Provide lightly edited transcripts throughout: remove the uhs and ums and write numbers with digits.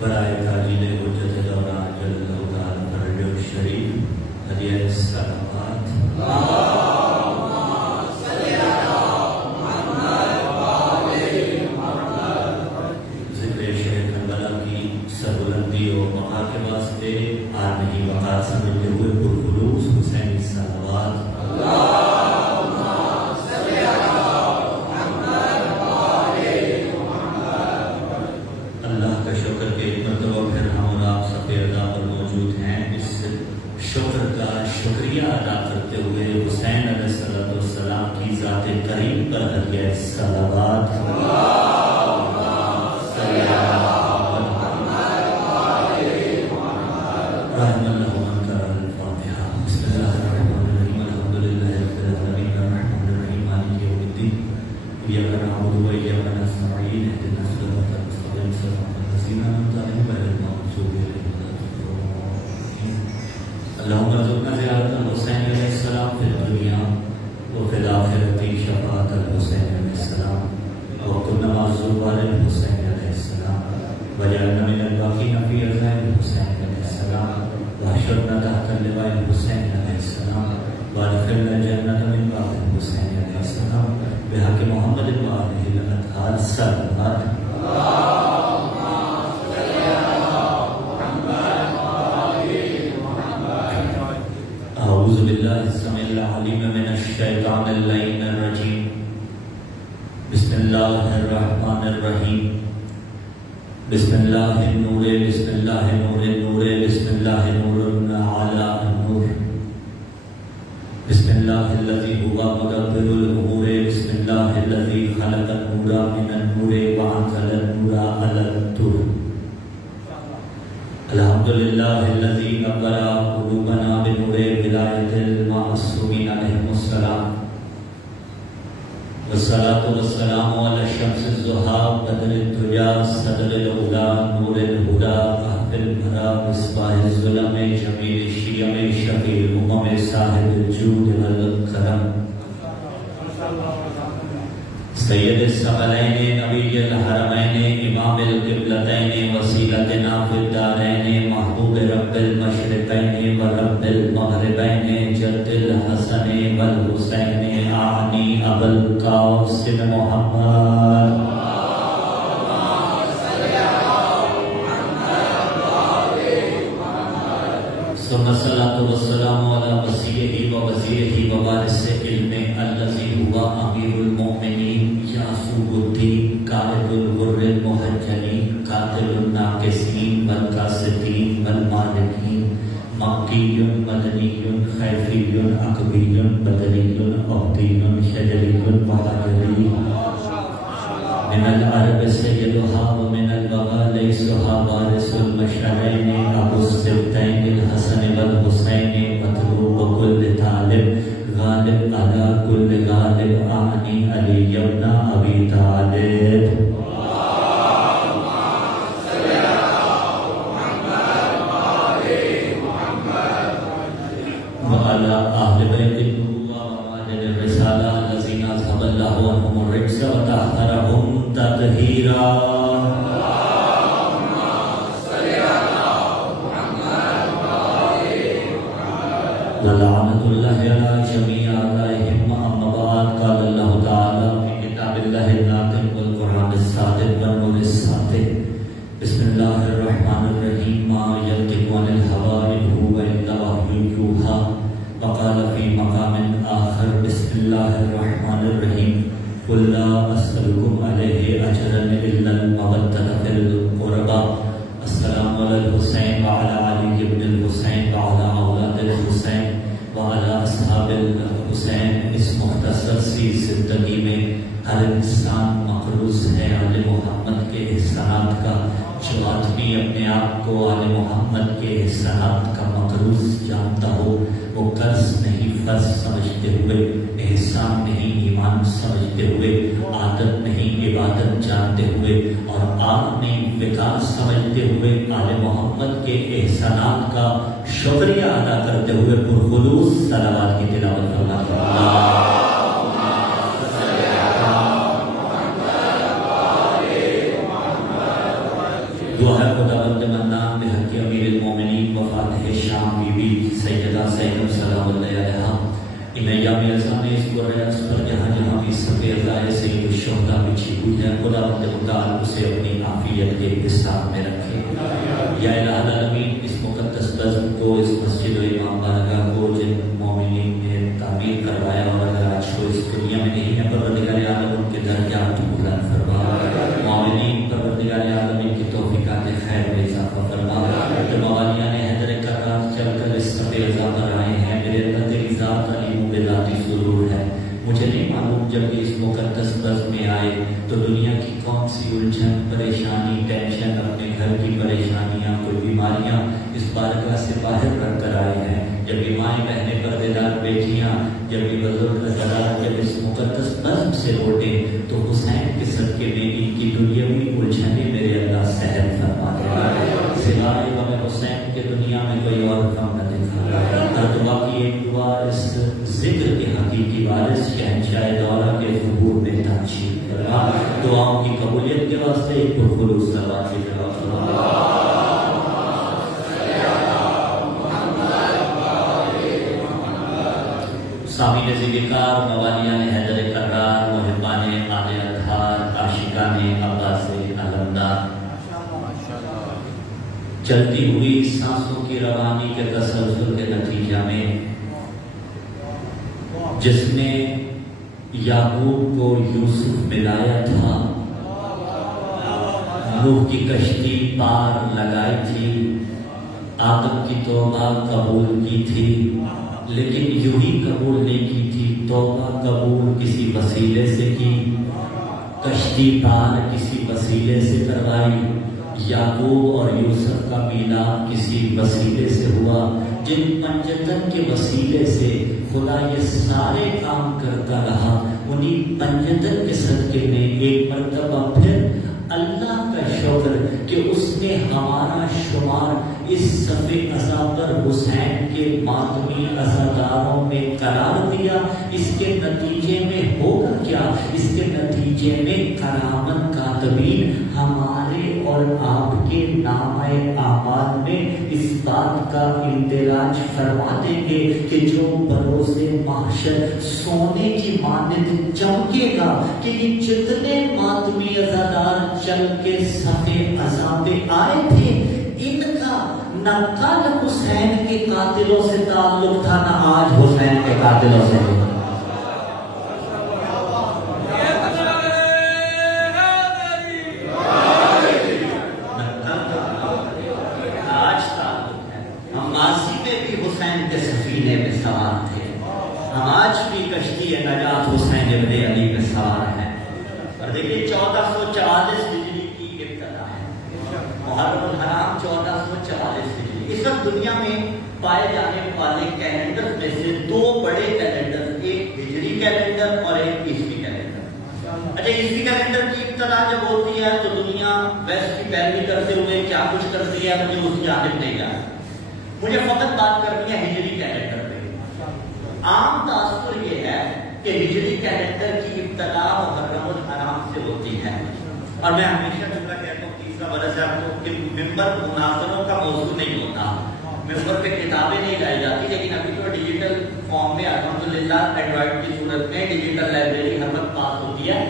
برائے تاجیل حجت دوران جل اللہ تعالی شریف ہدیہ سلامات ذکر شیخ کربلا کی سربلندی اور بقا کے واسطے عالمی بقا سمجھتے ہوئے پرخلوص حسین صلوات شکریہ ادا کرتے ہوئے حسین علیہ السلام کی ذات کریم پر ہدیہ صلوات رحم اللہ من قرأ الفاتحہ بسم اللہ الرحمن الرحیم الحمد للہ رب العالمین الرحمن الرحیم مالک یوم الدین ایاک نعبد و ایاک نستعین اهدنا الصراط المستقیم صراط الذین انعمت علیہم غیر المغضوب علیہم اللهم ارزقنا زیارت الحسین علیہ السلام فی الدنیا وفی الآخرۃ شفاعۃ الحسین علیہ السلام وکن معذور الحسین علیہ السلام وجعلنا من الباقین فی رضا الحسین علیہ السلام واحشرنا تحت لواء الحسین علیہ السلام وادخلنا الجنۃ من باب الحسین علیہ السلام بحق محمد وآلہ الاطہار صلوات اعوذ باللہ السمیع العلیم من الشیطان اللعین الرجیم بسم اللہ الرحمن الرحیم بسم اللہ النور بسم اللہ نور النور بسم اللہ نور علی النور بسم اللہ الذی هو مدبر الامور بسم اللہ الذی خلق النور من النور وانزل النور علی الطور الحمدللہ الذی نور قلوبنا بنور ولایت المعصومین علیہم السلام والصلاة والسلام علی الشمس الضحیٰ بدر الدجا صدر العلا نور الہدا احب البرا مصباح الظلم جمیل الشیم شفیع الامم صاحب الجود والکرم سید الثقلین نبی الحرمین امام القبلتین وسیلتنا فی الدارین محبوب رب المشرقین و رب المغربین جد الحسن والحسین اعنی ابو القاسم محمد ثم الصلاة والسلام علی وسیعہ و وزیرہ و وارث علم الذی هو امیر المؤمنین یعصوب الدین قائد الغر المحجلین قاتل الناقصین والقاسدین والمالکین مکی مدنی خیفی عقبی بدری عقدی شجری مہاجری من العرب سیدها ومن البغا لیسها وارث المشعرین ابو السبتین الحسن والحسین مطلوب كل طالب غالب على كل غالب اعنی علی ابن ابی طالب وعلى اهل بیت النبوة ومعدن الرسالة الذين اذهب الله عنهم الرجس وطهرهم تطهيرا ولعنة الله على جميع أعدائهم أما بعد قال الله تعالى في كتاب الله الناطق والقرآن الصادق والنور الصادق بسم الله الرحمن الرحيم ما ينطق عن الهوى إن هو إلا وحي يوحى وقال في مقام آخر بسم الله الرحمن الرحيم قل لا أسألكم عليه أجرا إلا المودة في القربى السلام على الحسين وعلى علي بن الحسين وعلى أولاد الحسين وعلى أصحاب الحسين اس مختصر سی زندگی میں ہر انسان مقروض ہے آل محمد کے احسانات کا. جو آدمی اپنے آپ کو آل محمد کے احسانات کا مقروض جانتا ہو وہ قرض نہیں فرض سمجھتے ہوئے، احسان نہیں ایمان سمجھتے ہوئے، عادت نہیں عبادت جانتے ہوئے اور آپ نہیں وکاس سمجھتے ہوئے آل محمد کے احسانات کا شکریہ ادا کرتے ہوئے پرخلوص صلوات کی تلاوت کرنا. دعا ہے خداوند منان بحق امیر المومنین و فاتح شام بی بی سیدہ زینب سلام اللہ علیہا ان ایام ازاں میں اس گریز پر جہاں جہاں بھی سفید رائے سید الشہداء بچھی ہوئی ہے خداوند متعال اسے اپنی عافیت کے حساب میں رکھے۔ یا الہ العالمین اس مقدس بزم کو، اس مسجد و امام بارگاہ کو جن مومنین نے تعمیر کروایا اور اگر آج وہ اس دنیا میں نہیں ہے، پروردگار عالم ان کے درجات بلند فرما۔ مومنین پروردگار عالم ان کی توفیقات خیر میں اضافہ فرما۔ جو موالیان حیدر کرار چل کر اس صفحے ازا پر آئے ہیں، میرے اللہ تیری ذات علیم بذاتی ضرور ہے۔ مجھے نہیں معلوم جب بھی اس مقدس بزم میں آئے تو دنیا کی کون سی الجھن، پریشانی، ٹینشن، اپنے گھر کی پریشانیاں، کوئی بیماریاں اس بارگاہ سے باہر رکھ کر آئے ہیں۔ جب بھی مائیں بہنیں، پردےدار بیٹیاں، جب بھی بزرگ حضرات جب اس مقدس بزم سے لوٹے تو حسین کے صدقے میں ان کی دنیاوی الجھنیں میرے اللہ سہل فرما دے۔ سوائے غم حسین کے دنیا میں کوئی اور غم نہ دکھا۔ ہر دعا کی ایک دعا اس ذکر کے حقیقی وارث شہنشاہ دورہ کے ظہور میں تنشیل کرنا۔ دعاؤں کی قبولیت کے واسطے ایک خلوص صلوات کی طرف سامعین ذکرکار، موالیان حیدر کرار، محبان آل اطہار، عاشقان عباس علمدار، چلتی ہوئی سانسوں کی روانی کے تسلسل کے نتیجہ میں جس نے یعقوب کو یوسف ملایا تھا، نوح کی کشتی پار لگائی تھی، آدم کی توبہ قبول کی تھی، لیکن یوں ہی قبول نہیں کی تھی، توبہ قبول کسی وسیلے سے کی، کشتی پار کسی وسیلے سے کروائی، یعقوب اور یوسف کا میلاد کسی وسیلے سے ہوا، جن پنجتن کے وسیلے سے خدا یہ سارے کام کرتا رہا، انہی پنجتن کے صدقے میں ایک مرتبہ پھر اللہ کا شکر کہ اس نے ہمارا شمار اس صفِ ازا پر حسین کے ماتمی عزاداروں میں قرار دیا۔ اس کے نتیجے میں ہوگا کیا؟ اس کے نتیجے میں کرامت کاتبین ہمارے اور آپ کے نامہ اعمال میں اس بات کا اندراج فرما دیں گے کہ جو بروز محشر سونے کی مانند چمکے گا کہ یہ جتنے ماتمی عزادار چل کے صفِ ازا پہ آئے تھے، ان کا نہ کل حسین کے قاتلوں سے تعلق تھا، نہ آج حسین کے قاتلوں سے تھا۔ آج تعلق ہے، ہم ماضی میں بھی حسین کے سفینے میں سوار تھے، ہم آج بھی کشتی نجات حسین ابن علی میں سوار ہیں۔ اور دیکھیے 1444 ہجری کی ابتدا ہے، محرم الحرام 1444 ہجری۔ اس وقت دنیا میں پائے جانے والے کیلنڈر میں سے دو بڑے کیلنڈر، ایک ہجری کیلنڈر اور ایک عیسوی کیلنڈر۔ اچھا، عیسوی کیلنڈر کی ابتدا جب ہوتی ہے تو دنیا ویسٹ کی پیروی کرتے ہوئے کیا کچھ کرتی ہے، مجھے اس کی جانب نہیں جانا، مجھے فقط بات کرنی ہے ہجری کیلنڈر پہ۔ عام تاثر یہ ہے کہ ہجری کیلنڈر کی ابتدا محرم الحرام سے ہوتی ہے، اور میں ہمیشہ جملہ کہتا ہوں، تیسرا برس ہے تو ممبر مناظروں کا موضوع نہیں ہوتا، ممبر پہ کتابیں نہیں لائی جاتی، لیکن ابھی تو ڈیجیٹل فارم میں الحمدللہ اینڈرائڈ کی صورت میں ڈیجیٹل لائبریری ہر وقت پاس ہوتی ہے۔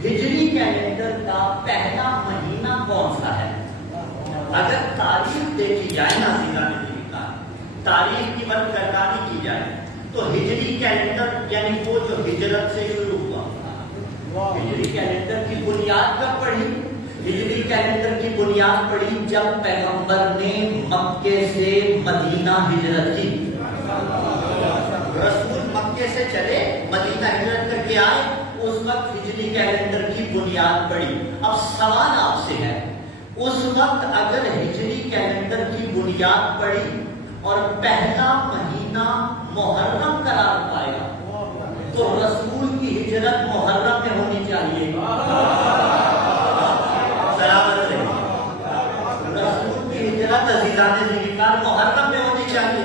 ہجری کیلنڈر کا پہلا مہینہ کون سا ہے؟ اگر تاریخ دیکھی جائے نا، تاریخ کی بات کرکانی کی جائے تو ہجری کیلنڈر یعنی وہ جو ہجرت سے شروع ہوا، ہجری کیلنڈر کی بنیاد کب پڑی؟ ہجری کیلنڈر کی بنیاد پڑی جب پیغمبر نے مکے سے مدینہ ہجرت کی۔ رسول مکے سے چلے مدینہ ہجرت کر کے آئے، اس وقت ہجری کیلنڈر کی بنیاد پڑی۔ اب سوال آپ سے ہے، اس وقت اگر ہجری کیلنڈر کی بنیاد پڑی اور پہلا مہینہ محرم قرار پائے تو رسول کی ہجرت محرم میں ہونی چاہیے۔ رسول کی ہجرت عزیزان ذکر محرم میں ہونی چاہیے،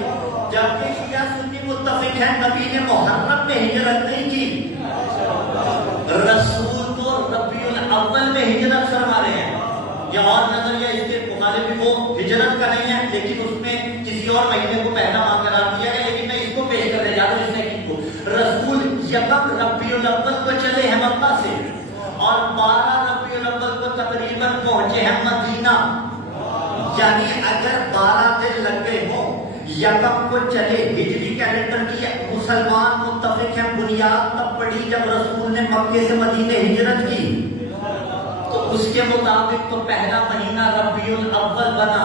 جبکہ شیعہ سنی متفق ہیں نبی نے محرم میں ہجرت نہیں کی، رسول تو ربیع الاول میں ہجرت فرما رہے ہیں۔ یا اور نظریہ اس کے مخالف بھی وہ ہجرت کا نہیں ہے لیکن اس میں کسی اور مہینے کو پہلا ماہ قرار دیا گیا، لیکن میں اس کو پیش کرنے جا رہا ہوں اس نے کو رسول یکم ربیع الاول کو چلے ہیں مکہ سے اور 12 ربیع الاول کو تقریباً پہنچے ہیں مدینہ، یعنی اگر 12 دن لگ گئے ہوں، یکم کو چلے، ہجری کیلنڈر کی مسلمان متفق ہیں بنیاد تب پڑی جب رسول نے مکے سے مدینے ہجرت کی، تو اس کے مطابق تو پہلا مہینہ ربیع الاول بنا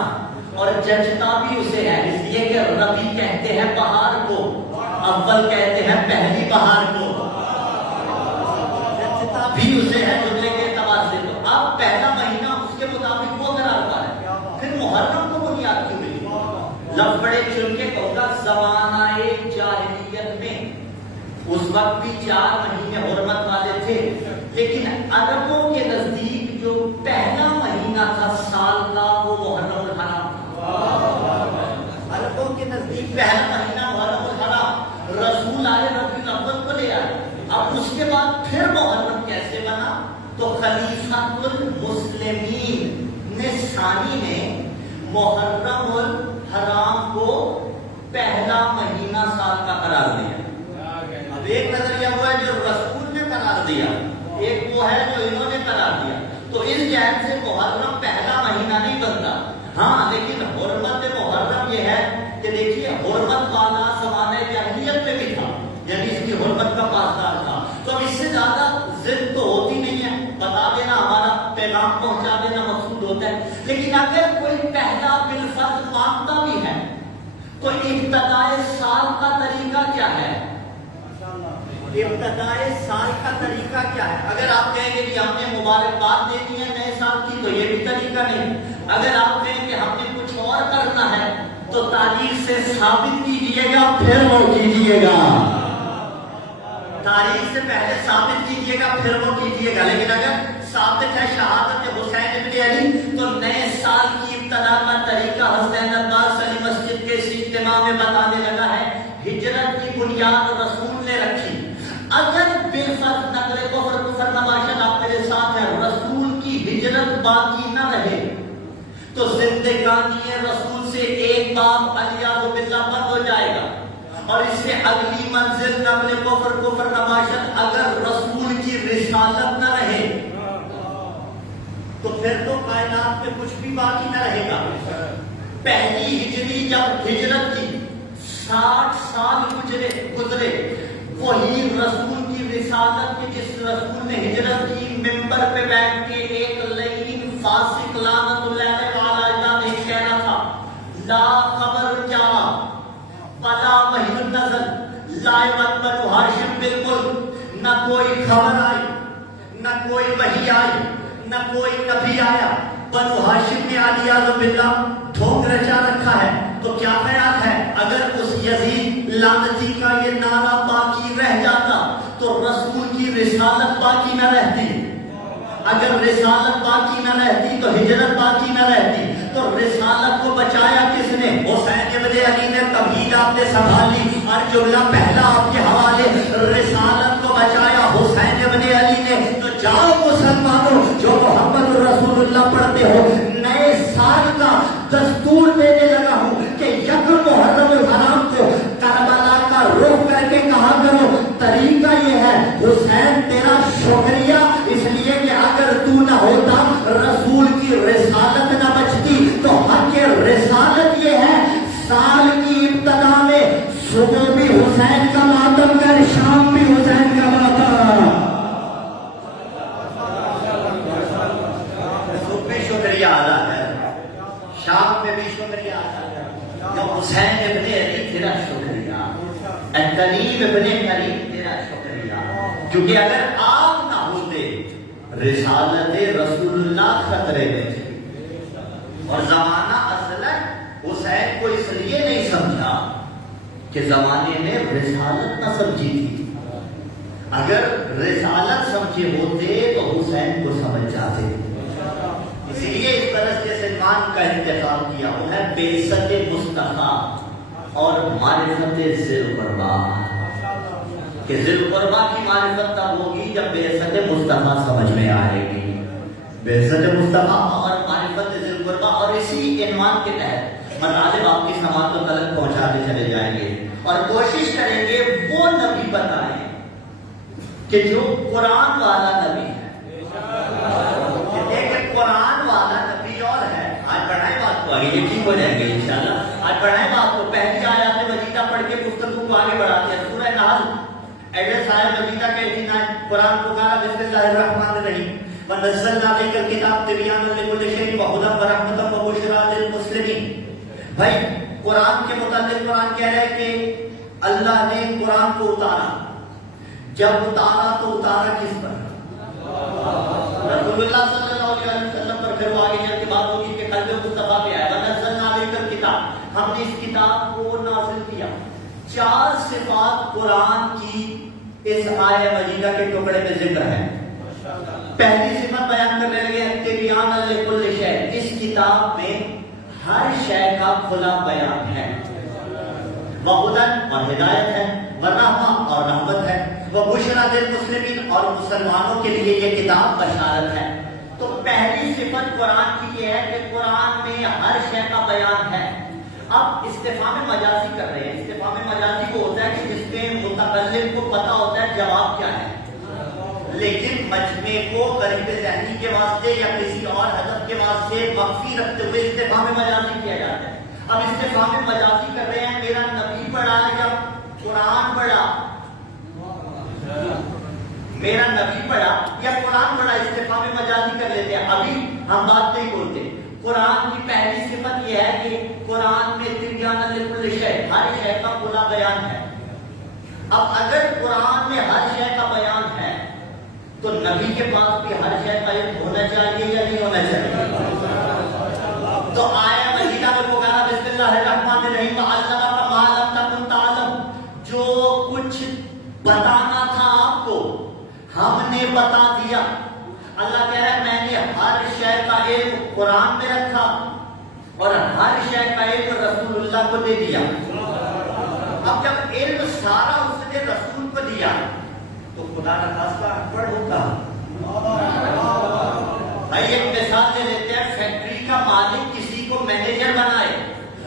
اور جچتا بھی اسے ہے، اس لیے کہ ربیع کہتے ہیں بہار کو، اول کہتے ہیں پہلی بہار کو، جچتا بھی اسے ہے جملے کے اعتبار سے، تو اب پہلا مہینہ اس کے مطابق وہ قرار پا ہے۔ پھر محرم کو بنیاد کیوں ملی؟ لفظ بڑے چن کے کہوں گا، زمانہ جاہلیت میں اس وقت بھی 4 مہینے حرمت والے تھے، لیکن عربوں کے نزدیک جو پہلا مہینہ تھا سال کا وہ محرم الحرام تھا، عربوں کے نزدیک پہلا مہینہ محرم الحرام، رسول آئے ربیع الاول کو لے آئے، اب اس کے بعد پھر محرم کیسے بنا؟ تو خلیفۃ المسلمین نے ثانی نے محرم الحرام کو پہلا مہینہ سال کا قرار دیا۔ اب ایک نظریہ وہ ہے جو رسول نے قرار دیا، ایک وہ ہے جو انہوں نے قرار دیا، تو اس جہت سے محرم پہلا مہینہ نہیں بنتا، ہاں لیکن حرمت محرم یہ ہے کہ دیکھیے حرمت والا زمانہ جاہلیت میں بھی تھا، یعنی اس کی حرمت کا پاسدار تھا، تو اب اس سے زیادہ ضد تو ہوتی نہیں ہے، بتا دینا ہمارا پیغام پہنچا دینا مقصود ہوتا ہے، لیکن اگر کوئی پہلا بالفرض مانتا بھی ہے تو ابتدائے سال کا طریقہ کیا ہے؟ ابتدائے سال کا طریقہ کیا ہے؟ اگر آپ کہیں گے کہ ہم نے مبارکباد دینی ہے نئے سال کی تو یہ بھی طریقہ نہیں، اگر آپ کہیں کہ ہم نے کچھ اور کرنا ہے تو تاریخ سے ثابت کیجئے گا پھر وہ کیجئے گا، تاریخ سے پہلے ثابت کیجئے گا پھر وہ کیجئے گا، لیکن اگر ثابت ہے شہادت حسین ابن علی تو نئے سال کی ابتدا کا طریقہ حسین عباس علی مسجد کے اس اجتماع میں بتانے لگا ہے، ہجرت کی بنیاد رسول نے رکھی، اگر بے فرض نقل کفر نباشد آپ میرے ساتھ ہیں، رسول کی ہجرت باقی نہ رہے تو زندگانی رسول سے ایک باب علیاذ باللہ بند ہو جائے گا، اور اس سے اگلی منزل نقل کفر نباشد اگر رسول کی رسالت نہ رہے تو پھر تو کائنات میں کچھ بھی باقی نہ رہے گا۔ پہلی ہجری جب ہجرت کی 60 سال گزرے، وہی رسول کی رسالت کی جس رسول نے ہجرت کی ممبر پہ بیٹھ کے ایک لعین فاسق لعنت اللہ علیہ نے کہنا تھا، لا خبر جا بلا وحی نزل، لائمت بنو ہاشم بالکل، نہ کوئی خبر آئی نہ کوئی وحی آئی نہ کوئی نبی آیا، بنو ہاشم نے علیہ باللہ ڈھونگ رچا رکھا ہے، تو کیا خیال ہے اگر اس یزید لعنتی کا یہ نعرہ باقی رہ جاتا تو رسول کی رسالت باقی نہ رہتی، اگر رسالت باقی نہ رہتی تو ہجرت باقی نہ رہتی، تو رسالت کو بچایا کس نے؟ حسین ابن علی نے، توحید آپ نے سنبھالی، اور جملہ پہلا آپ کے حوالے، رسالت کو بچایا حسین ابن علی نے، تو جاؤ مسلمانوں جو محمد رسول اللہ پڑھتے ہو، نئے سال کا دستور دینے لگا ہوں کہ یکم محرم الحرام کو کربلا کا رخ کر کے کہا کرو، طریقہ یہ ہے حسین تیرا شکریہ اس لیے کہ اگر تو نہ ہوتا رسول کی رسالت نہ بچتی، تو حق رسالت یہ ہے سال کی ابتدا میں صبح بھی حسین کا ماتم کر، شام بھی حسین کا ماتم، صبح بھی شکریہ ادا ہے، شام میں بھی شکریہ ادا ہے، حسین ابن علی تیرا شکریہ، قریب ابن قریب تیرا شکریہ، کیونکہ اگر آپ نہ ہوتے رسالت رسول اللہ خطرے میں تھی، اور زمانہ اصلا حسین کو اس لیے نہیں سمجھا کہ زمانے نے رسالت نہ سمجھی تھی، اگر رسالت سمجھے ہوتے تو حسین کو سمجھ جاتے، اسی لیے اس طرح سے سلمان کا انتخاب کیا، وہ ہے بعثت مصطفیٰ اور معرفت ذی القربہ، کہ ذی القربہ کی معرفت تب ہوگی جب بعثت مصطفیٰ سمجھ میں آئے گی، بعثت مصطفیٰ اور معرفت ذی القربہ، اور اسی عنوان کے تحت مطالب آپ کی سماعت و طلب پہنچاتے چلے جائیں گے اور کوشش کریں گے وہ نبی بتائیں کہ جو قرآن والا نبی ہے۔ ایک قرآن والا نبی اور ہے۔ آج پڑھائیں بات کو آگے، یہ ٹھیک ہو جائیں گے انشاءاللہ۔ آج پڑھائیں بات کو، پہلی آیات مجیدہ پڑھ کے گفتگو کو آگے بڑھاتے ہیں۔ سورہ نحل ایڈریس آیت مجیدہ کا 89 قرآن کو کہا بسم اللہ الرحمن الرحیم وَنَزَّلْنَا عَلَيْكَ الْكِتَابَ تِبْيَانًا لِكُلِّ شَيْءٍ وَهُدًى وَرَحْمَةً وَبُشْرَىٰ لِلْمُسْلِمِينَ۔ بھائی قرآن کے متعلق قرآن کہہ رہا ہے کہ اللہ نے قرآن کو اتارا، جب اتارا تو اتارا کس پر؟ رسول اللہ صلی اللہ علیہ وسلم پر۔ پھر وہ آگے چل کے بات ہوگی کہ قلب مصطفیٰ پہ آئے وَنَزَّلْنَا عَلَيْكَ الْكِتَابَ، ہم نے اس کتاب کو نازل کیا۔ 4 صفات قرآن کی اس آیہ مجیدہ کے ٹکڑے میں ذکر ہے۔ پہلی صفت بیان کر رہے ہیں تبیانا لکل شیء، اس کتاب میں ہر شے کا کھلا بیان ہے۔ وہدن، اور ہدایت ہے، ورحمہ، اور رحمت ہے، وبشریٰ للمسلمین، اور مسلمانوں کے لیے یہ کتاب بشارت ہے۔ تو پہلی صفت قرآن کی یہ ہے کہ قرآن میں ہر شے کا بیان ہے۔ اب استفہام مجازی کر رہے ہیں۔ استفہام مجازی وہ ہوتا ہے کہ جس میں متکلم کو پتا ہوتا ہے جواب کیا ہے، لیکن مجمع کو قریب ذہنی کے واسطے یا کسی اور ہدف کے واسطے مخفی رکھتے ہوئے استفہام مجازی کیا جاتا ہے۔ اب استفہام مجازی کر رہے ہیں میرا نبی پڑھا یا قرآن پڑھا، میرا نبی پڑھا یا قرآن پڑھا، استفہام مجازی کر لیتے ہیں۔ ابھی ہم بات نہیں بولتے۔ قرآن کی پہلی صفت یہ ہے کہ قرآن میں تبیان لکل شیء، ہر شے کا کھلا بیان ہے۔ اب اگر قرآن میں ہر شے کا بیان ہے تو نبی کے پاس بھی ہر شے کا علم ہونا چاہیے یا نہیں ہونا چاہیے؟ تو آیہ مجیدہ میں پکارا بسم اللہ الرحمن الرحیم وَعَلَّمَكَ مَا لَمْ تَكُنْ تَعْلَمْ، جو کچھ بتانا تھا آپ کو ہم نے بتا دیا۔ اللہ کہہ رہا ہے میں نے ہر شے کا علم قرآن میں رکھا اور ہر شے کا علم رسول اللہ کو دے دیا۔ اب جب علم سارا اس نے رسول کو دیا تو خدا کا خاصہ اکبر ہوتا۔ بھائی ایک مثال لے لیتے ہیں، فیکٹری کا مالک کسی کو مینیجر بنائے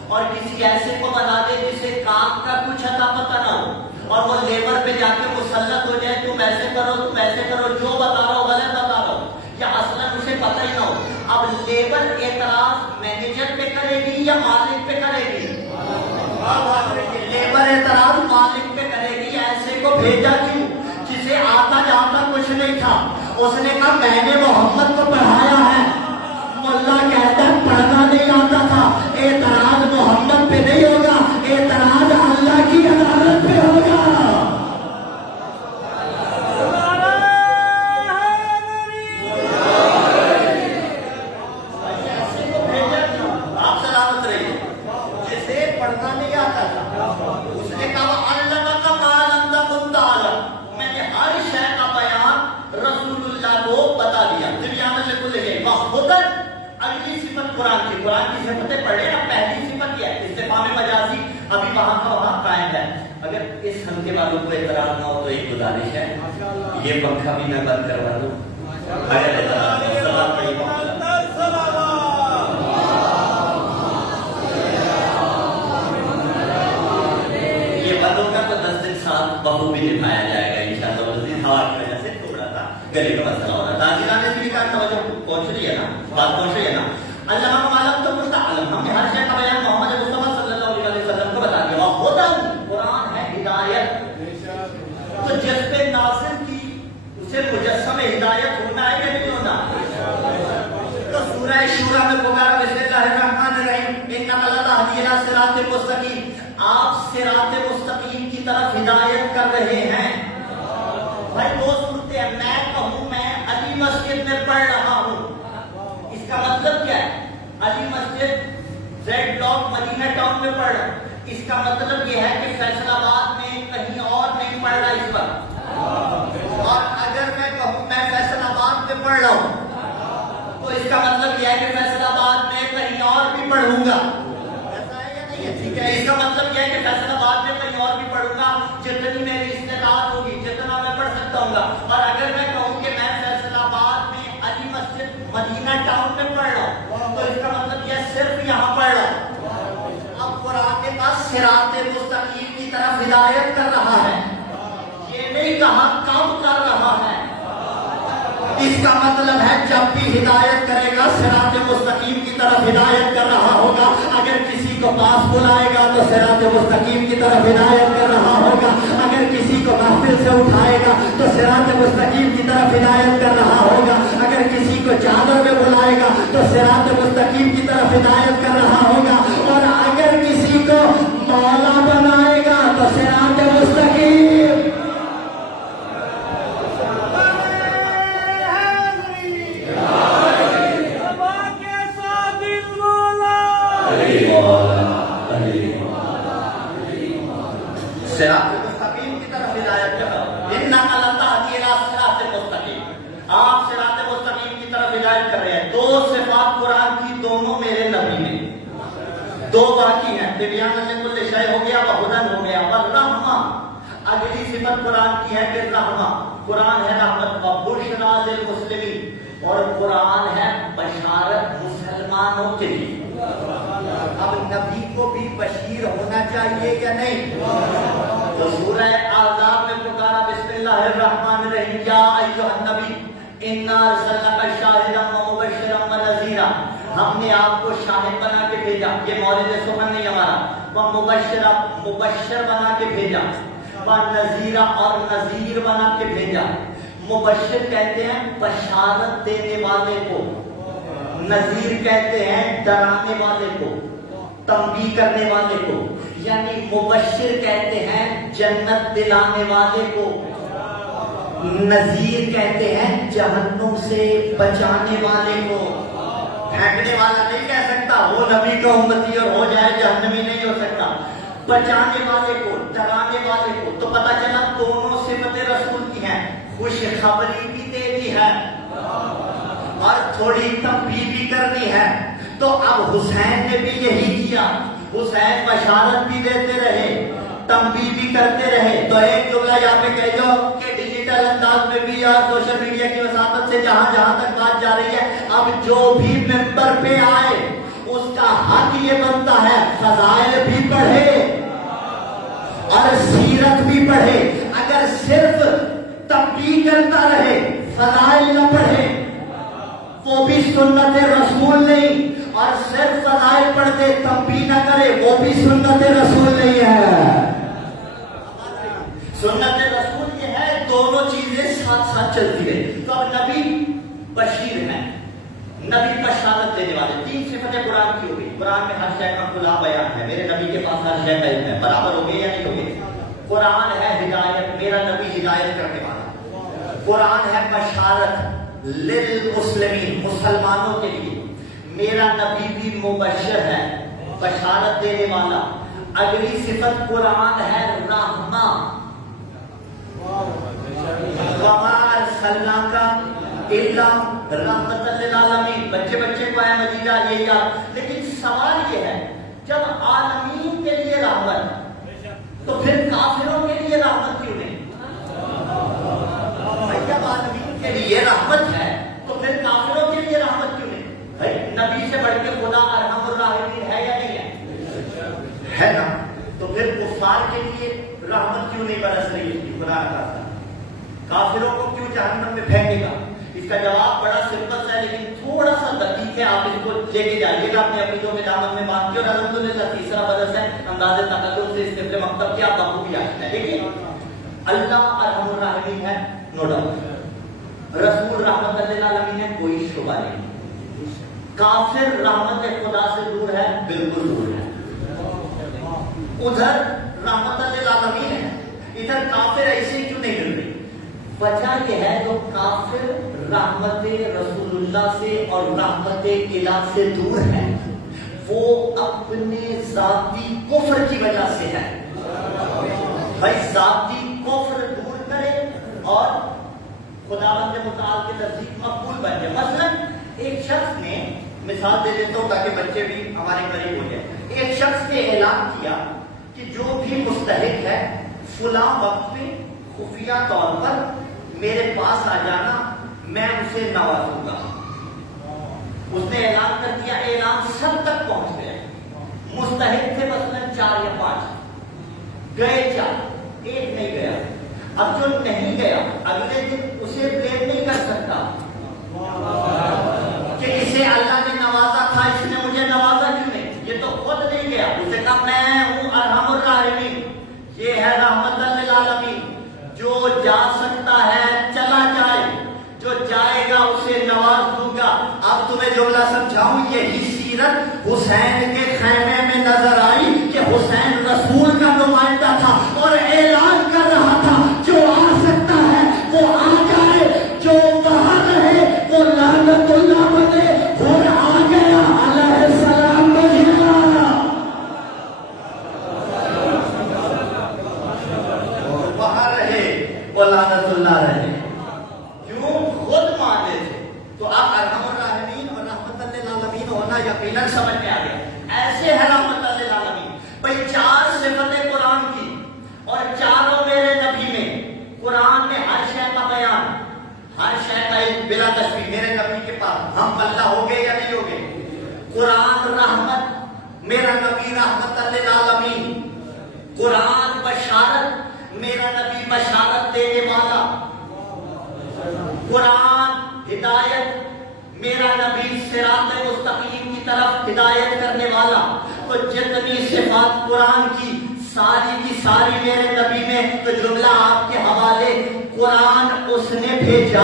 اور کسی ایسے کو بنا دے جسے کام کا کچھ اتا پتہ نہ ہو، اور وہ لیبر پہ جا کے مسلط ہو جائے تم ایسے کرو تم ایسے کرو، جو بتا رہا ہو غلط بتا رہا ہو، یا اصلا اسے پتہ ہی نہ ہو۔ اب لیبر اعتراض مینیجر پہ کرے گی یا مالک پہ کرے گی؟ لیبر اعتراض مالک پہ کرے گی۔ ایسے کو بھیجا کیوں جسے آتا جاتا کچھ نہیں تھا؟ اس نے کہا میں نے محمد کو پڑھایا ہے۔ ملا کہتا ہے پڑھنا نہیں آتا تھا۔ اعتراض محمد پہ نہیں ہوگا، اعتراض اللہ کی عدالت پہ ہوگا۔ آپ سلامت رہیے۔ جسے پڑھنا نہیں آتا تھا اس نے کہا علمک ما لم تکن تعلم، میں نے ہر شے کا بیان رسول اللہ کو بتا دیا۔ تبیان لکل شیء وہدن، اگلی صفت قرآن کی صفتیں پڑھے نا۔ پہلی صفت یہ ہے استفہام مجازی، ابھی وہاں کا وہاں قائم ہے۔ اگر اس حلقے والوں کو اعتراض نہ ہو تو ایک گزارش ہے، یہ پنکھا بھی میں بند کروا دوں۔ یہ بند ہوگا تو 10 دن ساتھ بہو بھی نبھایا جائے گا انشاءاللہ۔ اس دن ہوا کی وجہ سے ٹوڑا تھا، گلے کا مسئلہ ہو رہا تھا۔ حاضران نے بھی کہا توجہ پہنچ رہی ہے نا، بات پہنچ رہی ہے نا۔ اللہ معلوم تو مستعلم، ہم نے ہر شے کا بیان محمد مصطفیٰ صلی اللہ علیہ وسلم کو بتا دیا۔ ہدیٰ، قرآن ہے ہدایت، تو جس پہ نازل کی اسے مجسم ہدایت ہونا ہے یا نہیں ہونا؟ تو سورہ شورى میں پکارا بسم اللہ الرحمن الرحیم انک لتہدی الی صراط مستقیم، آپ صراط مستقیم کی طرف ہدایت کر رہے ہیں۔ بھائی وہ سنتے ہیں، میں کہوں میں علی مسجد میں پڑھ رہا ہوں، اس کا مطلب کیا ہے؟ علی مسجد زیڈ بلاک مدینہ ٹاؤن میں پڑھ رہا ہوں، اس کا مطلب یہ ہے کہ فیصل آباد میں کہیں اور نہیں پڑھ رہا اس وقت۔ اور اگر میں کہوں میں فیصل آباد میں پڑھ رہا ہوں تو اس کا مطلب یہ ہے کہ فیصل آباد میں کہیں اور بھی پڑھوں گا۔ ایسا ہے یا نہیں ہے؟ ٹھیک ہے، اس کا مطلب یہ ہے کہ فیصل آباد میں کہیں اور بھی پڑھوں گا، جتنی میری استطاعت ہوگی، جتنا میں پڑھ سکتا ہوں گا۔ اور اگر میں کہوں کہ میں فیصل آباد میں علی مسجد مدینہ ٹاؤن میں پڑھ رہا ہوں تو کا حق کم کر رہا ہے. اس کا مطلب ہے جب بھی ہدایت کرے گا صراط مستقیم کی طرف ہدایت کر رہا ہوگا. اگر کسی کو پاس بلائے گا تو صراط مستقیم کی طرف ہدایت کر رہا ہوگا. اگر کسی کو محفل سے اٹھائے گا تو صراط مستقیم کی طرف ہدایت کر رہا ہوگا. اگر کسی کو چادر میں بلائے گا تو صراط مستقیم کی طرف ہدایت کر رہا ہوگا. اور اگر کسی کو مولا بنائے گا تو صراط مستقیم. صراط مستقیم کی طرف ہدایت کر رہا ہوں. انک لتہدی الی صراط مستقیم. آپ صراط مستقیم کی طرف ہدایت کر رہے ہیں. دو صفات قرآن کی دونوں میرے نبی نے. دو باقی ہیں. تبیان لکل شیء ہو گیا، وہدی ہو گیا، والرحمہ. اگلی صفت قرآن کی ہے کہ رحمہ. قرآن ہے رحمت، وبشریٰ للمسلمین. اور قرآن ہے بشارت مسلمانوں کے لیے. اب نبی کو بھی بشیر ہونا چاہیے یا نہیں؟ تو سورہ احزاب میں پکارا بسم اللہ الرحمن الرحیم یا ایھا النبی انا ارسلناک شاہدا ومبشرا ونذیرا. ہم نے آپ کو شاہد بنا کے بھیجا. یہ مولد سخن نہیں ہمارا. ومبشرا، مبشر بنا کے بھیجا. ونذیرا، اور نذیر بنا کے بھیجا. مبشر کہتے ہیں بشارت دینے والے کو، نذیر کہتے ہیں ڈرانے والے کو، تنبیہ کرنے والے کو. یعنی مبشر کہتے ہیں جنت دلانے والے کو، نذیر کہتے ہیں جہنم سے بچانے والے کو. پھینکنے والا نہیں کہہ سکتا وہ نبی کا امتی اور ہو جائے جہنمی نہیں ہو سکتا. بچانے والے کو، ڈرانے والے کو. تو پتہ چلا دونوں صفتیں رسول کی ہیں. خوشخبری بھی دینی ہے اور تھوڑی تنبیہ بھی کرنی ہے. تو اب حسین نے بھی یہی کیا. حسین بشارت بھی دیتے رہے، تنبیہ بھی کرتے رہے. تو ایک جملہ یہاں پہ کہہ دو کہ ڈیجیٹل انداز میں بھی اور سوشل میڈیا کی وساطت سے جہاں جہاں تک بات جا رہی ہے، اب جو بھی ممبر پہ آئے اس کا حق یہ بنتا ہے فضائل بھی پڑھے اور سیرت بھی پڑھے. اگر صرف تنبیہ کرتا رہے، فضائل نہ پڑھے، وہ بھی سنت رسول نہیں. اور صرف فضائل پڑھ دے تنبیہ نہ کرے، وہ بھی سنت رسول نہیں ہے. سنت رسول یہ ہے دونوں چیزیں ساتھ ساتھ چلتی رہے. تو اب نبی بشیر ہیں، نبی بشارت دینے والے. تین صفتیں قرآن کی ہو گئی. قرآن میں ہر شے کا کھلا بیان ہے. میرے نبی کے پاس ہر شے کا علم ہے. برابر ہو گئے یا نہیں ہو گئے؟ قرآن ہے ہدایت، میرا نبی ہدایت کرنے والا. قرآن ہے بشارت للمسلمین، مسلمانوں کے لیے. میرا نبی بھی مبشر ہے، بشارت دینے والا. اگلی صفت قرآن ہے رحمہ. وما ارسلناک الا رحمۃ للعالمین. بچے کو ہے مجیدہ یہ یاد. لیکن سوال یہ ہے جب عالمین کے لیے رحمت تو پھر کافروں کے لیے رحمت کیوں نہیں؟ جب عالمین کے لیے رحمت ہے تو پھر کافروں کے لیے رحمت کیوں نہیں؟ بھائی نبی سے بڑھ کے خدا ارحم الراحمین ہے یا نہیں ہے؟ ہے نا. تو پھر کفار کے لیے رحمت کیوں نہیں برس رہی اس کی؟ خدا کا کافروں کو کیوں جہنم میں پھینکے گا؟ اس کا جواب بڑا سمپل ہے لیکن تھوڑا سا دقیق ہے. آپ اس کو لے کے جائیے گا اپنے عقیدوں میں دامن میں باندھ کے. اور الحمدللہ تیسرا برس ہے انداز تقدم سے اس قبل مکتب کی آپ بخوبی آتے ہیں. دیکھیے اللہ ارحم الراحمین ہے، نو ڈاؤٹ. رسول رحمت للعالمین ہے، کوئی شبہ نہیں. کافر رحمت خدا سے دور ہے، بالکل دور ہے. ادھر رحمت للعالمین ہے، ادھر کافر ایسے کیوں نہیں مل رہی؟ وجہ یہ ہے جو کافر رحمت رسول اللہ سے اور رحمت الہ سے دور ہے وہ اپنے ذاتی کفر کی وجہ سے ہے. بھائی ذاتی کفر دور کرے اور خداوند متعال کے نزدیک مقبول بن جائے. مثلا ایک شخص نے، مثال دے دیتا ہوں تاکہ بچے بھی ہمارے قریب ہو جائے. ایک شخص نے اعلان کیا کہ جو بھی مستحق ہے فلاں وقت میں خفیہ طور پر میرے پاس آ جانا، میں اسے نوازوں گا. اس نے اعلان کر دیا، اعلان سب تک پہنچ گیا. مستحق تھے مثلا 4 یا 5، گئے 4، ایک نہیں گیا. اب جو نہیں گیا اگلے دن اسے بلیم نہیں کر سکتا کہ اسے اللہ نے نوازا تھا، اس نے مجھے نوازا کیوں نہیں؟ یہ تو خود نہیں گیا، اسے کہا میں ہوں ارحم الراحمین، یہ ہے رحمت للعالمین، جو جا سکتا ہے چلا جائے، جو جائے گا اسے نواز دوں گا۔ اب تمہیں جملہ سمجھاؤں، یہی سیرت حسین کے خیمے میں نظر آئی کہ حسین رسول کا نمائندہ تھا اور اعلان کر رہا تھا جو آ سکتا ہے وہ آ جائے، جو باہر رہے وہ لعنت اللہ بنے، اور آ گیا علیہ السلام بجھا، باہر رہے وہ لعنت اللہ رہے، کیوں؟ خود مانے تھے۔ تو آپ ارحم الراحمین اور رحمت للعالمین ہونا یقیناً سمجھ میں آ گیا، ایسے ہے رحمت للعالمین۔ بھئی 4 صفتیں قرآن کی اور چاروں میرے نبی میں، قرآن میں ہر شے کا بیان، ہر شے کا ایک بلا تشبیہ میرے نبی کے پاس، ہم اللہ ہو گئے یا نہیں ہو گئے؟ قرآن رحمت، میرا نبی رحمت للعالمین، قرآن بشارت، میرا نبی بشارت دینے والا، قرآن ہدایت، میرا نبی صراط مستقیم کی طرف ہدایت کرنے والا۔ تو جتنی صفات قرآن کی ساری میرے نبی میں، تو جملہ آپ کے حوالے، قرآن اس نے بھیجا،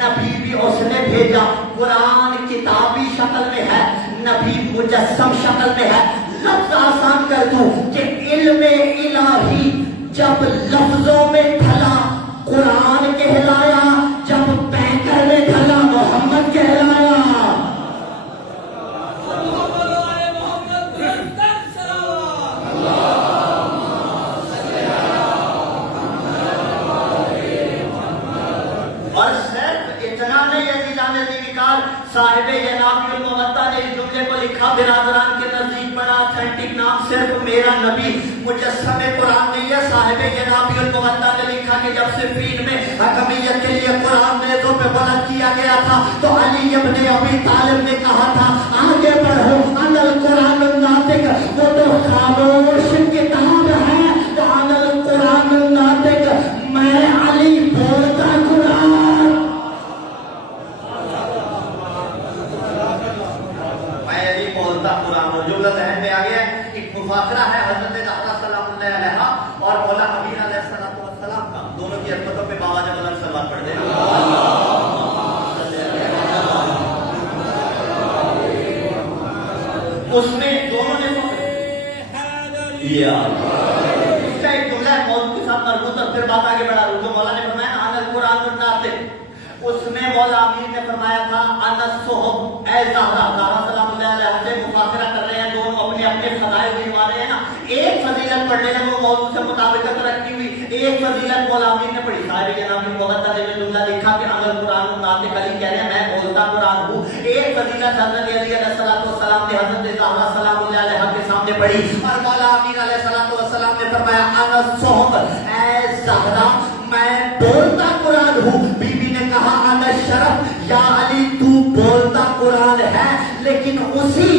نبی بھی اس نے بھیجا۔ قرآن کتابی شکل میں ہے، نبی مجسم شکل میں ہے۔ لفظ آسان کر دوں کہ علم الہی جب لفظوں میں ڈھلا قرآن کہلایا، جب پیکر میں ڈھلا محمد کہلایا۔ اور صرف اتنا نہیں عزیزان ذیکار، صاحب ینابی المودہ نے اس جملے کو لکھا، برادران کے نزدیک بڑا اتھینٹک نام صرف میرا نبی مجسم قرآن نہیں ہے۔ صاحب ینابی المودہ نے لکھا کہ جب صفین میں حکمیت کے لیے قرآن نیزوں پہ بلند کیا گیا تھا تو علی ابن ابی طالب نے کہا تھا آگے بڑھو، انا القرآن الناطق، وہ تو خاموش کتاب ہے، تو انا القرآن الناطق، میں علی بولتا قرآن۔ قرآن اور جملہ ذہن میں آ گیا۔ ایک مفاخرہ ہے حضرت زہرا سلام اللہ علیہا اور مولا علی علیہ السلام کا، دونوں کی عظمتوں پہ بابا جب اللہ صلوات پڑھ دیں۔ اس میں دونوں نے اس کا ایک جملہ ہے موضوع کے ساتھ مربوط، اور پھر بات آگے بڑھا رہا ہوں۔ جو مولا نے فرمایا نا انا القرآن الناطق، اس میں مولا امین نے فرمایا تھا انا الصحب، اے زہرا، زہرا سلام اللہ علیہ سے مفاخرہ کر رہے ہیں، دونوں اپنے اپنے فضائل گنوا رہے ہیں نا۔ ایک فضیلت پڑھنے میں وہ موضوع سے مطابقت رکھتی ہوئی ایک فضیلت مولا امین نے پڑھی۔ صاحب ینابی المودہ نے جملہ لکھا کہ انا القرآن الناطق، علی کہہ رہے ہیں میں بولتا قرآن ہوں۔ ایک فضیلت حضرت علی علیہ السلام نے حضرت زہرا سلام اللہ علیہ کے سامنے پڑھی، اور مولا امین علیہ السلام نے فرمایا انا الصحب، اے زہرا میں بولتا قرآن ہوں۔ بی بی نے کہا انا الشرف، یا علی تو بولتا قرآن ہے، لیکن اسی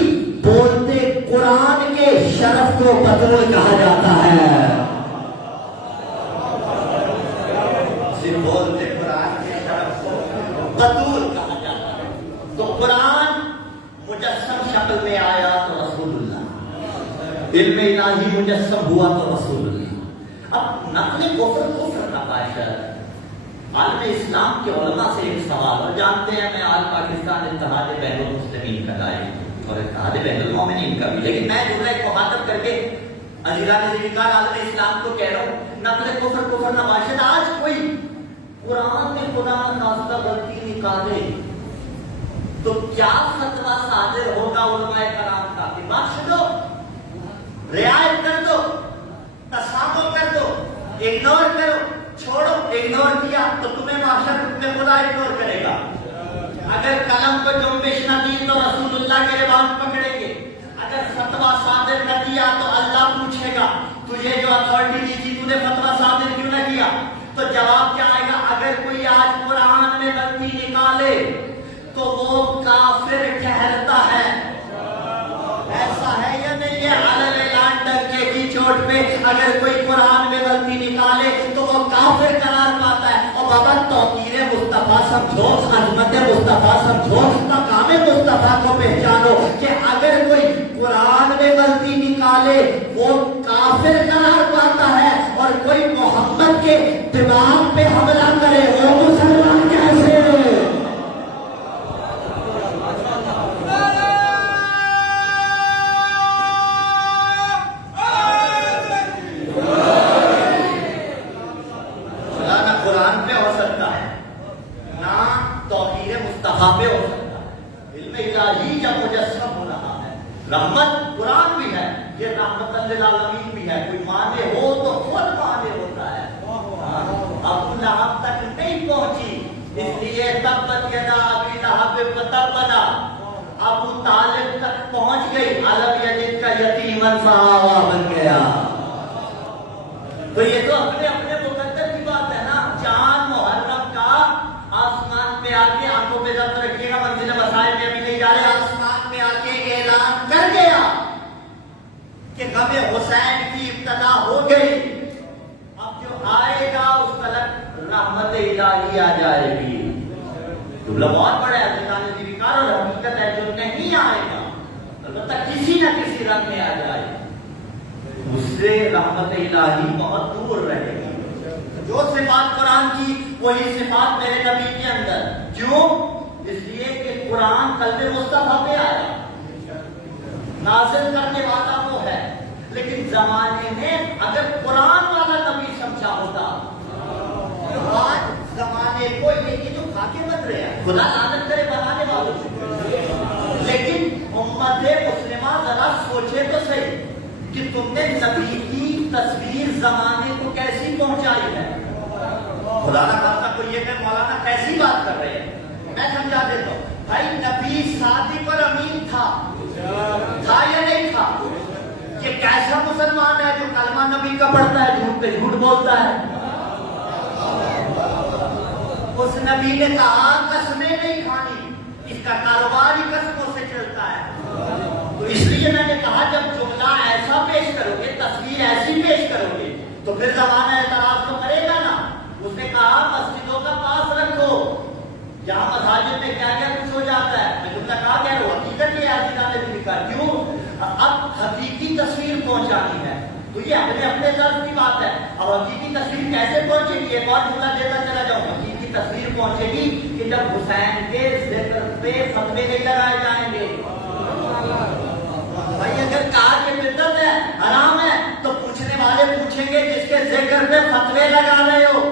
بولتے قرآن کے شرف کو بطول کہا جاتا ہے۔ اسی بولتے قرآن کے شرف کو بطول کہا جاتا ہے۔ تو قرآن مجسم شکل میں آیا تو رسول اللہ، علم الہی مجسم ہوا تو رسول اللہ۔ اب نقل کفر کا بادشاہ عالم اسلام کے علماء سے ایک سوال، اور جانتے ہیں میں آج پاکستان اتحاد بین المسلمین کا داعی اور اتحاد بین المومنین کا بھی، لیکن میں جملہ کو مخاطب کر کے عزیزان ذیکار عالم اسلام کو کہہ رہا ہوں، نقل کفر نہ باشد۔ آج کوئی قرآن میں خدا نخواستہ غلطی نکالے تو کیا فتویٰ صادر ہوگا علماء کرام کا کہ بخش دو، رعایت کر دو، تسامح کر دو، اگنور کرو، چھوڑو؟ اگنور کیا تو تمہیں معاشر میں خدا اگنور کرے گا۔ اگر قلم کو جنبش نہ دی تو رسول اللہ کے ربان پکڑیں گے۔ اگر فتویٰ صادر نہ کیا تو اللہ پوچھے گا تجھے جو اتھارٹی دی تھی تو نے فتویٰ صادر کیوں نہ کیا؟ تو جواب کیا آئے گا؟ اگر کوئی آج قرآن میں غلطی نکالے تو وہ کافر کہلتا ہے۔ ایسا ہے یا نہیں ہے؟ علل اعلان ڈنکے کی چوٹ پہ اگر کوئی قرآن میں غلطی نکالے تو وہ کافر قرار پاتا ہے. اور بابا توقیر مصطفیٰ سمجھو, عظمت مصطفیٰ سمجھو, مقام مصطفیٰ کو پہچانو کہ اگر کوئی قرآن میں غلطی نکالے وہ کافر قرار پاتا ہے, اور کوئی محمد کے دماغ پہ حملہ کرے وہ مسلمان کیسے؟ پہ ہو سکتا ہے. علم الہی جب مجسم ہو رہا ہے, رحمت قرآن بھی ہے, یہ رحمت للعالمین بھی ہے. کوئی مانے ہو تو خود مانے ہوتا ہے. ابو لہب تک نہیں پہنچی, اس لیے تبت یدا ابی لہب وتب بنا. ابو طالب تک پہنچ گئی, علم یجد کا یتیما فآویٰ بن گیا. تو یہ تو اپنے اپنے مقدر کی بات ہے نا. چاند محرم کا آسمان پہ آ کے, آنکھوں پہ ضبط رکھیے گا, منزل مسائل میں ابھی نہیں جا رہے, آسمان پہ آ کے اعلان کر گیا کہ غم حسین کی ابتدا ہو گئی. اب جو آئے گا اس طرف رحمت الہی آ جائے گی. جملہ بہت بڑا ہے, اللہ نے ذکر اور حقیقت ہے. جو نہیں آئے گا البتہ کسی نہ کسی رنگ میں آ جائے, اس سے رحمت الہی بہت دور رہے گی. جو صفات قرآن کی وہی صفات میرے نبی کے اندر. کیوں؟ اس لیے کہ قرآن قلب مصطفیٰ پہ آیا, نازل کرنے والا وہ ہے. لیکن زمانے میں اگر قرآن والا نبی سمجھا ہوتا, آج زمانے کو یہ جو خاکے بن رہے ہیں, خدا لعنت کرے بنانے والوں سے. لیکن امت مسلمہ ذرا سوچے تو صحیح کہ تم نے نبی کی تصویر زمانے کو کیسی پہنچائی ہے. خدا نہ خاصہ کوئی یہ کہ مولانا کیسی بات کر رہے ہیں, میں سمجھا دیتا ہوں. بھائی نبی صادق اور امین تھا یا نہیں تھا؟ یہ کیسا مسلمان ہے جو کلمہ نبی کا پڑھتا ہے, جھوٹ پہ جھوٹ بولتا ہے؟ اس نبی نے کہا قسمیں نہیں کھانی, اس کا کاروبار ہی قسموں سے چلتا ہے. تو اس لیے میں نے کہا جب جملہ ایسا پیش کرو گے, تصویر ایسی پیش کرو گے, تو پھر زمانہ اعتراض تو کرے گا نا. اس نے کہا مسجدوں کا پاس رکھو, جہاں مساجد میں کیا کیا کچھ ہو جاتا ہے. میں جملہ کہا کہہ رہا ہوں, حقیقت یہ عزیزان نے بھی لکھا. کیوں؟ اب حقیقی تصویر پہنچانی ہے تو یہ اپنے اپنے طرف کی بات ہے. اب حقیقی تصویر کیسے پہنچے گی, ایک اور جملہ دیتا چلا جاؤں. حقیقی تصویر پہنچے گی کہ جب حسین کے ذکر پہ فتوے لے کر آئے جائیں گے. بھائی اگر کہا کہ بدعت ہے, حرام ہے, تو پوچھنے والے پوچھیں گے جس کے ذکر پہ فتوے لگا رہے ہو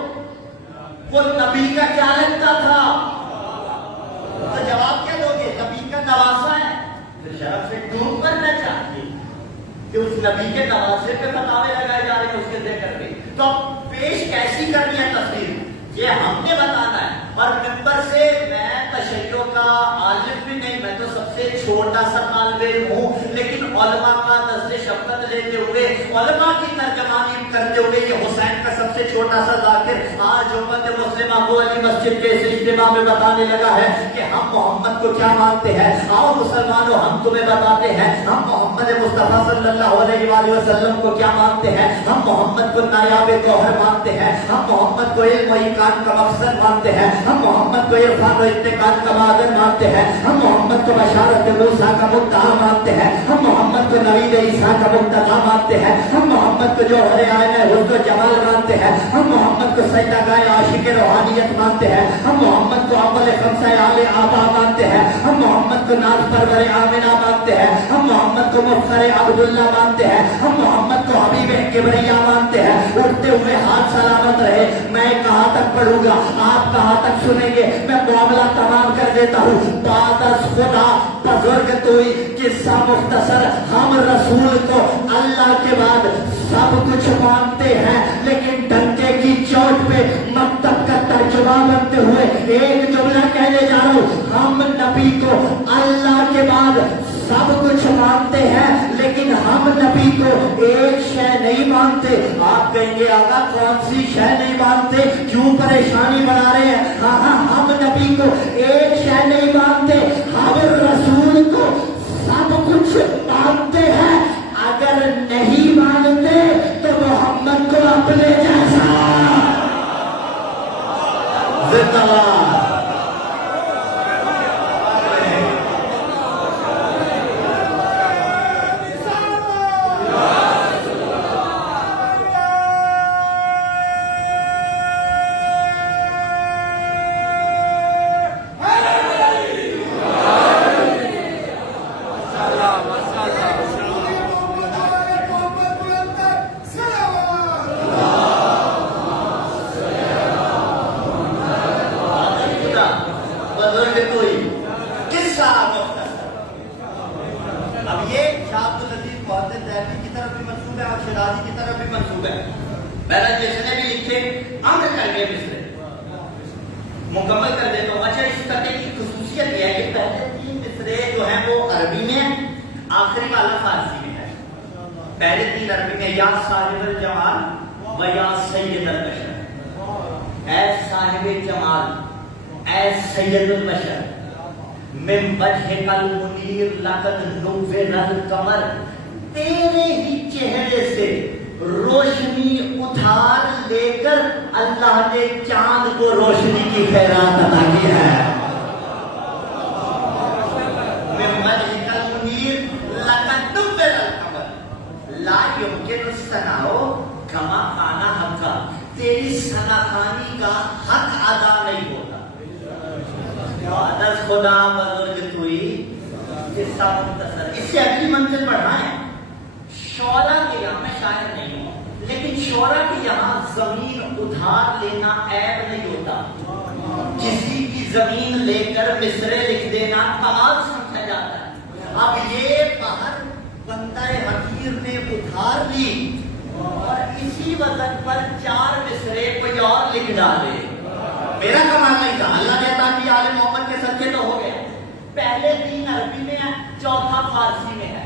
وہ نبی کا کیا لگتا تھا؟ تو جواب کیا دو گے؟ نبی کا نواسا ہے. پھر شرف سے ڈوب کرنا چاہیے کہ اس نبی کے نواسے پہ فتوے لگائے جا رہے ہیں اس کے ذکر پہ. تو اب پیش کیسی کرنی ہے تصویر, یہ ہم نے بتانا ہے. اور ممبر سے میں تشیع کا عالم بھی نہیں, میں تو سب سے چھوٹا سا طالب علم ہوں, لیکن علماء کا دست شفقت لیتے ہوئے, علماء کی ترجمانی کرتے ہوئے, یہ حسین کا سب سے چھوٹا سا ذاکر آج امت مسلمہ کو علی مسجد کے اس اجتماع میں بتانے لگا ہے کہ ہم محمد کو کیا مانتے ہیں. آؤ مسلمانوں, ہم تمہیں بتاتے ہیں ہم محمد مصطفیٰ صلی اللہ علیہ وآلہ وسلم کو کیا مانتے ہیں. ہم محمد کو نایاب گوہر مانتے ہیں, ہم محمد کو علم و ایقان کا مقصد مانتے ہیں, ہم محمد کو عرفان و اتقان کا معدن مانتے ہیں, ہم محمد کو بشارت موسیٰ کا مدعا مانتے ہیں, ہم محمد کو نوید عیسیٰ کا مبتغی مانتے ہیں, ہم محمد کو جوہر آئینہ حسن و جمال مانتے ہیں, ہم محمد کو سجدہ گاہ عاشق روحانیت مانتے ہیں, ہم محمد کو اول خمسہ آل آبا مانتے ہیں, ہم محمد کو ناز پرور آمنہ مانتے ہیں, ہم محمد کو مفخر عبداللہ مانتے ہیں, ہم محمد کو حبیب کبریا مانتے ہیں. اٹھتے ہوئے ہاتھ سلامت رہے. میں کہاں تک پڑھوں گا, آپ کہاں تک سنیں گے؟ میں معاملہ تمام کر دیتا ہوں. بعد از خدا بزرگ توئی, قصہ مختصر. ہم رسول کو اللہ کے بعد سب کچھ مانتے ہیں, لیکن ڈنکے کی چوٹ پہ مکتب کا ترجمہ بنتے ہوئے ایک جملہ کہنے جا رہا ہوں. ہم نبی کو اللہ کے بعد سب کچھ مانتے ہیں, لیکن ہم نبی کو ایک شے نہیں مانتے. آپ کہیں گے آقا کون سی شے نہیں مانتے, کیوں پریشانی بنا رہے ہیں؟ ہاں ہم نبی کو ایک شے نہیں مانتے, ہم رسول کو سب کچھ مانتے ہیں. اگر نہیں مانتے تو محمد کو اپنے جیسا قصہ مختصر. اب یہ شاہ عبدالعزیز محدث دہلوی کی طرف بھی منسوب ہے اور شیرازی کی طرف بھی منسوب ہے. بہرحال جس نے بھی لکھے امر کر کے مصرے مکمل کر دیتا ہوں. اچھا اس قطعے کی خصوصیت یہ ہے کہ پہلے 3 مصرے جو ہیں وہ عربی میں ہیں, آخری والا فارسی میں ہے. پہلے 3 عربی میں یا صاحب الجمال و یا سید البشر, اے صاحب جمال اے سید البشر, من وجهک المنیر لقد نور القمر, تیرے ہی چہرے سے روشنی اتار لے کر اللہ نے چاند کو روشنی کی خیرات عطا کی ہے. من وجهک المنیر لقد نور القمر لا يمكن الثناء كما كان حقا, تیری ثناخوانی کا حق ادا نہیں ہوتا. دس خدا بزرگ توئی قصہ مختصر. اس سے اگلی منزل بڑھائیں. شعراء کے یہاں میں شاعر نہیں ہوں, لیکن شعراء کے یہاں زمین ادھار لینا عیب نہیں ہوتا. کسی کی زمین لے کر مصرے لکھ دینا کمال سمجھا جاتا ہے. اب یہ باہر بندہ حقیر نے ادھار لی اور اسی وزن پر 4 مصرے کوئی اور لکھ ڈالے. میرا کمال نہیں تھا, اللہ نے عطا کی آل محمد کے صدقے تو ہو گیا. پہلے 3 عربی میں ہے, چوتھا فارسی میں ہے.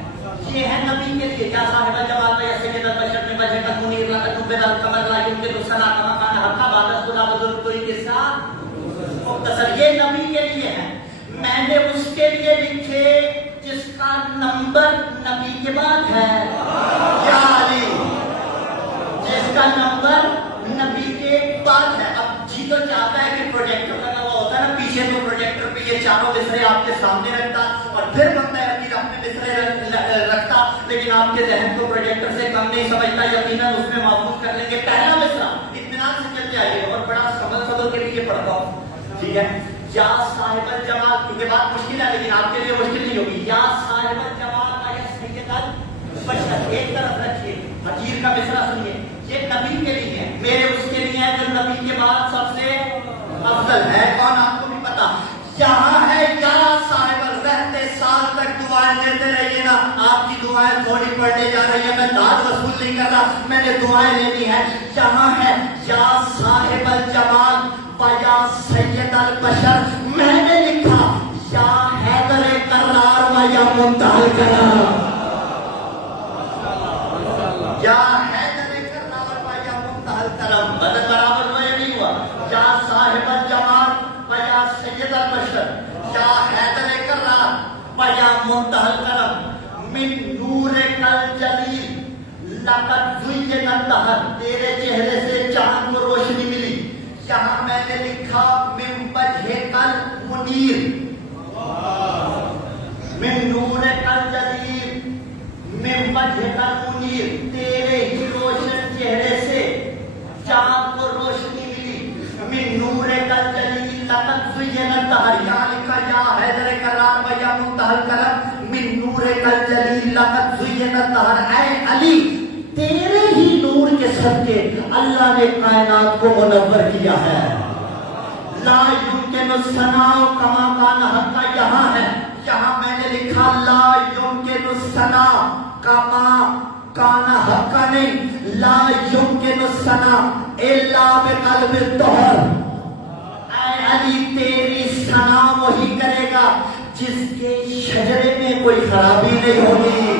یہ ہے نبی کے لیے, یا صاحب الجمال یا سید البشر میں وجہ کا منیر لقد نور القمر لا يمكن الثناء كما كان حقا بعد خدا بزرگ کوئی قصہ مختصر. یہ نبی کے لیے ہے. میں نے اس کے لیے لکھے جس کا نمبر نبی کے بعد ہے, یا علی, جس کا نمبر نبی کے بعد ہے. اب جی تو چاہتا ہے کہ پروجیکٹر لگا ہوا ہوتا ہے نا پیچھے, تو پروجیکٹر پہ یہ چاروں مصرے آپ کے سامنے رکھتا اور پھر بندہ حقیر اپنے مصرے رکھتا, لیکن آپ کے ذہن کو پروجیکٹر سے کم نہیں سمجھتا. یقیناً اس میں محفوظ کر لیں گے. پہلا مصرع اطمینان سے چلتے آئیے, اور بڑا صبر کے لیے پڑھتا ہوں, ٹھیک ہے. یا صاحب الجمال, کیونکہ بات مشکل ہے لیکن آپ کے لیے مشکل نہیں ہوگی. یا صاحب الجمال یا سید البشر, ایک طرف رکھیے. حقیر کا مصرع سنیے, یہ نبی کے لیے ہے, میرے اس کے لیے ہے جو نبی کے بعد سب سے افضل ہے. کون آپ کو بھی پتا. یہاں ہے یا صاحب رہتے سال تک دعائیں دیتے رہیے نا. آپ کی دعائیں تھوڑی پڑھنے جا رہی ہیں, میں داد وصول نہیں کر رہا, میں نے دعائیں لینی ہے. یہاں ہے یا صاحب الجمال و یا سید البشر, میں نے لکھا یا حیدر کرار و یا منتہی کرار. یا حیدر کرار و یا منتہی کرم, بدل برابر میں نہیں ہوا. یا صاحب الجمال و یا سید البشر, یا حیدر کرار و یا منتہی کرم, من نور کل جلیل لقد زین الدہر, تیرے چہرے سے چاند کو روشنی ملی. یہاں میں نے لکھا من وجہ کل منیر, من نور کل جلیل من وجہ کل منیر, تیرے ہی روشن چہرے سے چاند کو روشنی ملی. من نور کل جلیل لقد زین الدہر, یہاں لکھا یا حیدر کرار و یا منتہی الکرم, من نور کل جلیل لقد زین الدہر. اے علی, تیرے ہی نور کے صدقے اللہ نے کائنات کو منور کیا ہے. لا یمکن الثناء کما کان حقا, یہاں ہے, یہاں میں نے لکھا لا یمکن الثناء کما کان حقا نہیں, لا یمکن الثناء الا بقلب الطہر. اے علی, تیری ثنا وہی کرے گا جس کے شجرے میں کوئی خرابی نہیں ہوگی.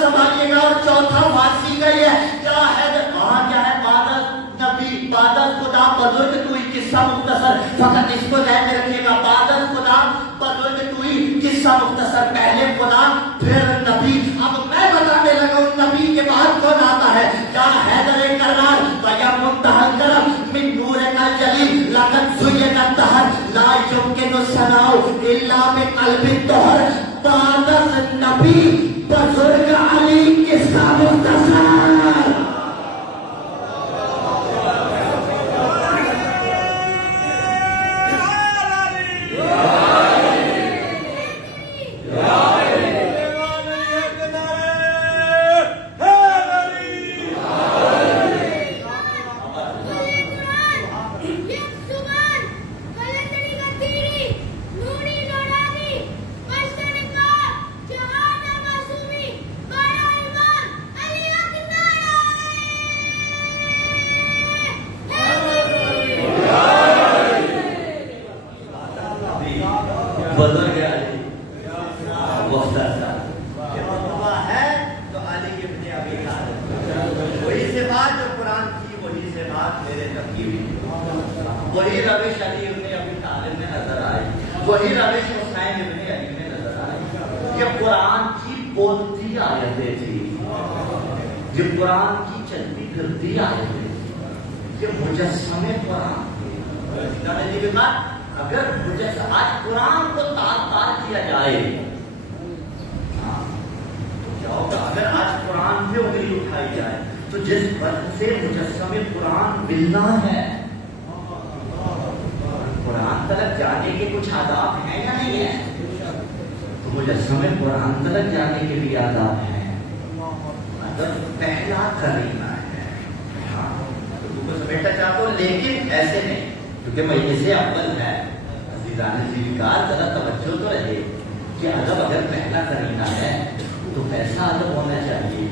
سنبھالیے گا, اور چوتھا فارسی کا یہ کیا ہے, وہاں کیا ہے, بادت نبی, بادت خدا بزرگ توئی قصہ مختصر. فقط اس کو ذہن میں رکھیے گا, بادت خدا بزرگ توئی قصہ مختصر. پہلے خدا پھر نبی. اب میں بتانے لگا ہوں نبی کے بعد کون آتا ہے. یا حیدر کرار و یا منتہی الکرم, من نور کل جلیل لقد زین الدہر, لا یمکن الثناء الا بقلب الطہر. بادت نبی بزرگ علی قصہ مختصر. بزرگ علی مختصر کہ مرتبہ ہے تو علی ابن ابی طالب، وہی صفات جو قرآن کی، وہی صفات میرے تک کی بھی، وہی روش علی ابن ابی طالب میں نظر آئی، وہی روش حسین ابن علی میں نظر آئی۔ یہ قرآن کی بولتی آیتیں تھی، یہ قرآن کی چلتی پھرتی آیتیں تھی، یہ مجسمے قرآن تھے۔ اگر مجسمہ آج قرآن کو تار کیا جائے تو کیا ہوگا؟ اگر آج قرآن پہ انگلی اٹھائی جائے تو جس وقت سے مجسمے قرآن ملنا ہے، قرآن تلک جانے کے کچھ آداب ہیں یا نہیں ہے؟ تو مجسمے قرآن تلک جانے کے بھی آداب ہیں۔ اگر پہلا کرینہ ہے، ہاں تو تم کو سمیٹا چاہتا ہوں، لیکن ایسے نہیں، کیونکہ مجلس اول ہے۔ عزیزان ذیکار ذرا توجہ تو رہے کہ ادب اگر پہلا کرینہ ہے تو کیسا ادب ہونا چاہیے؟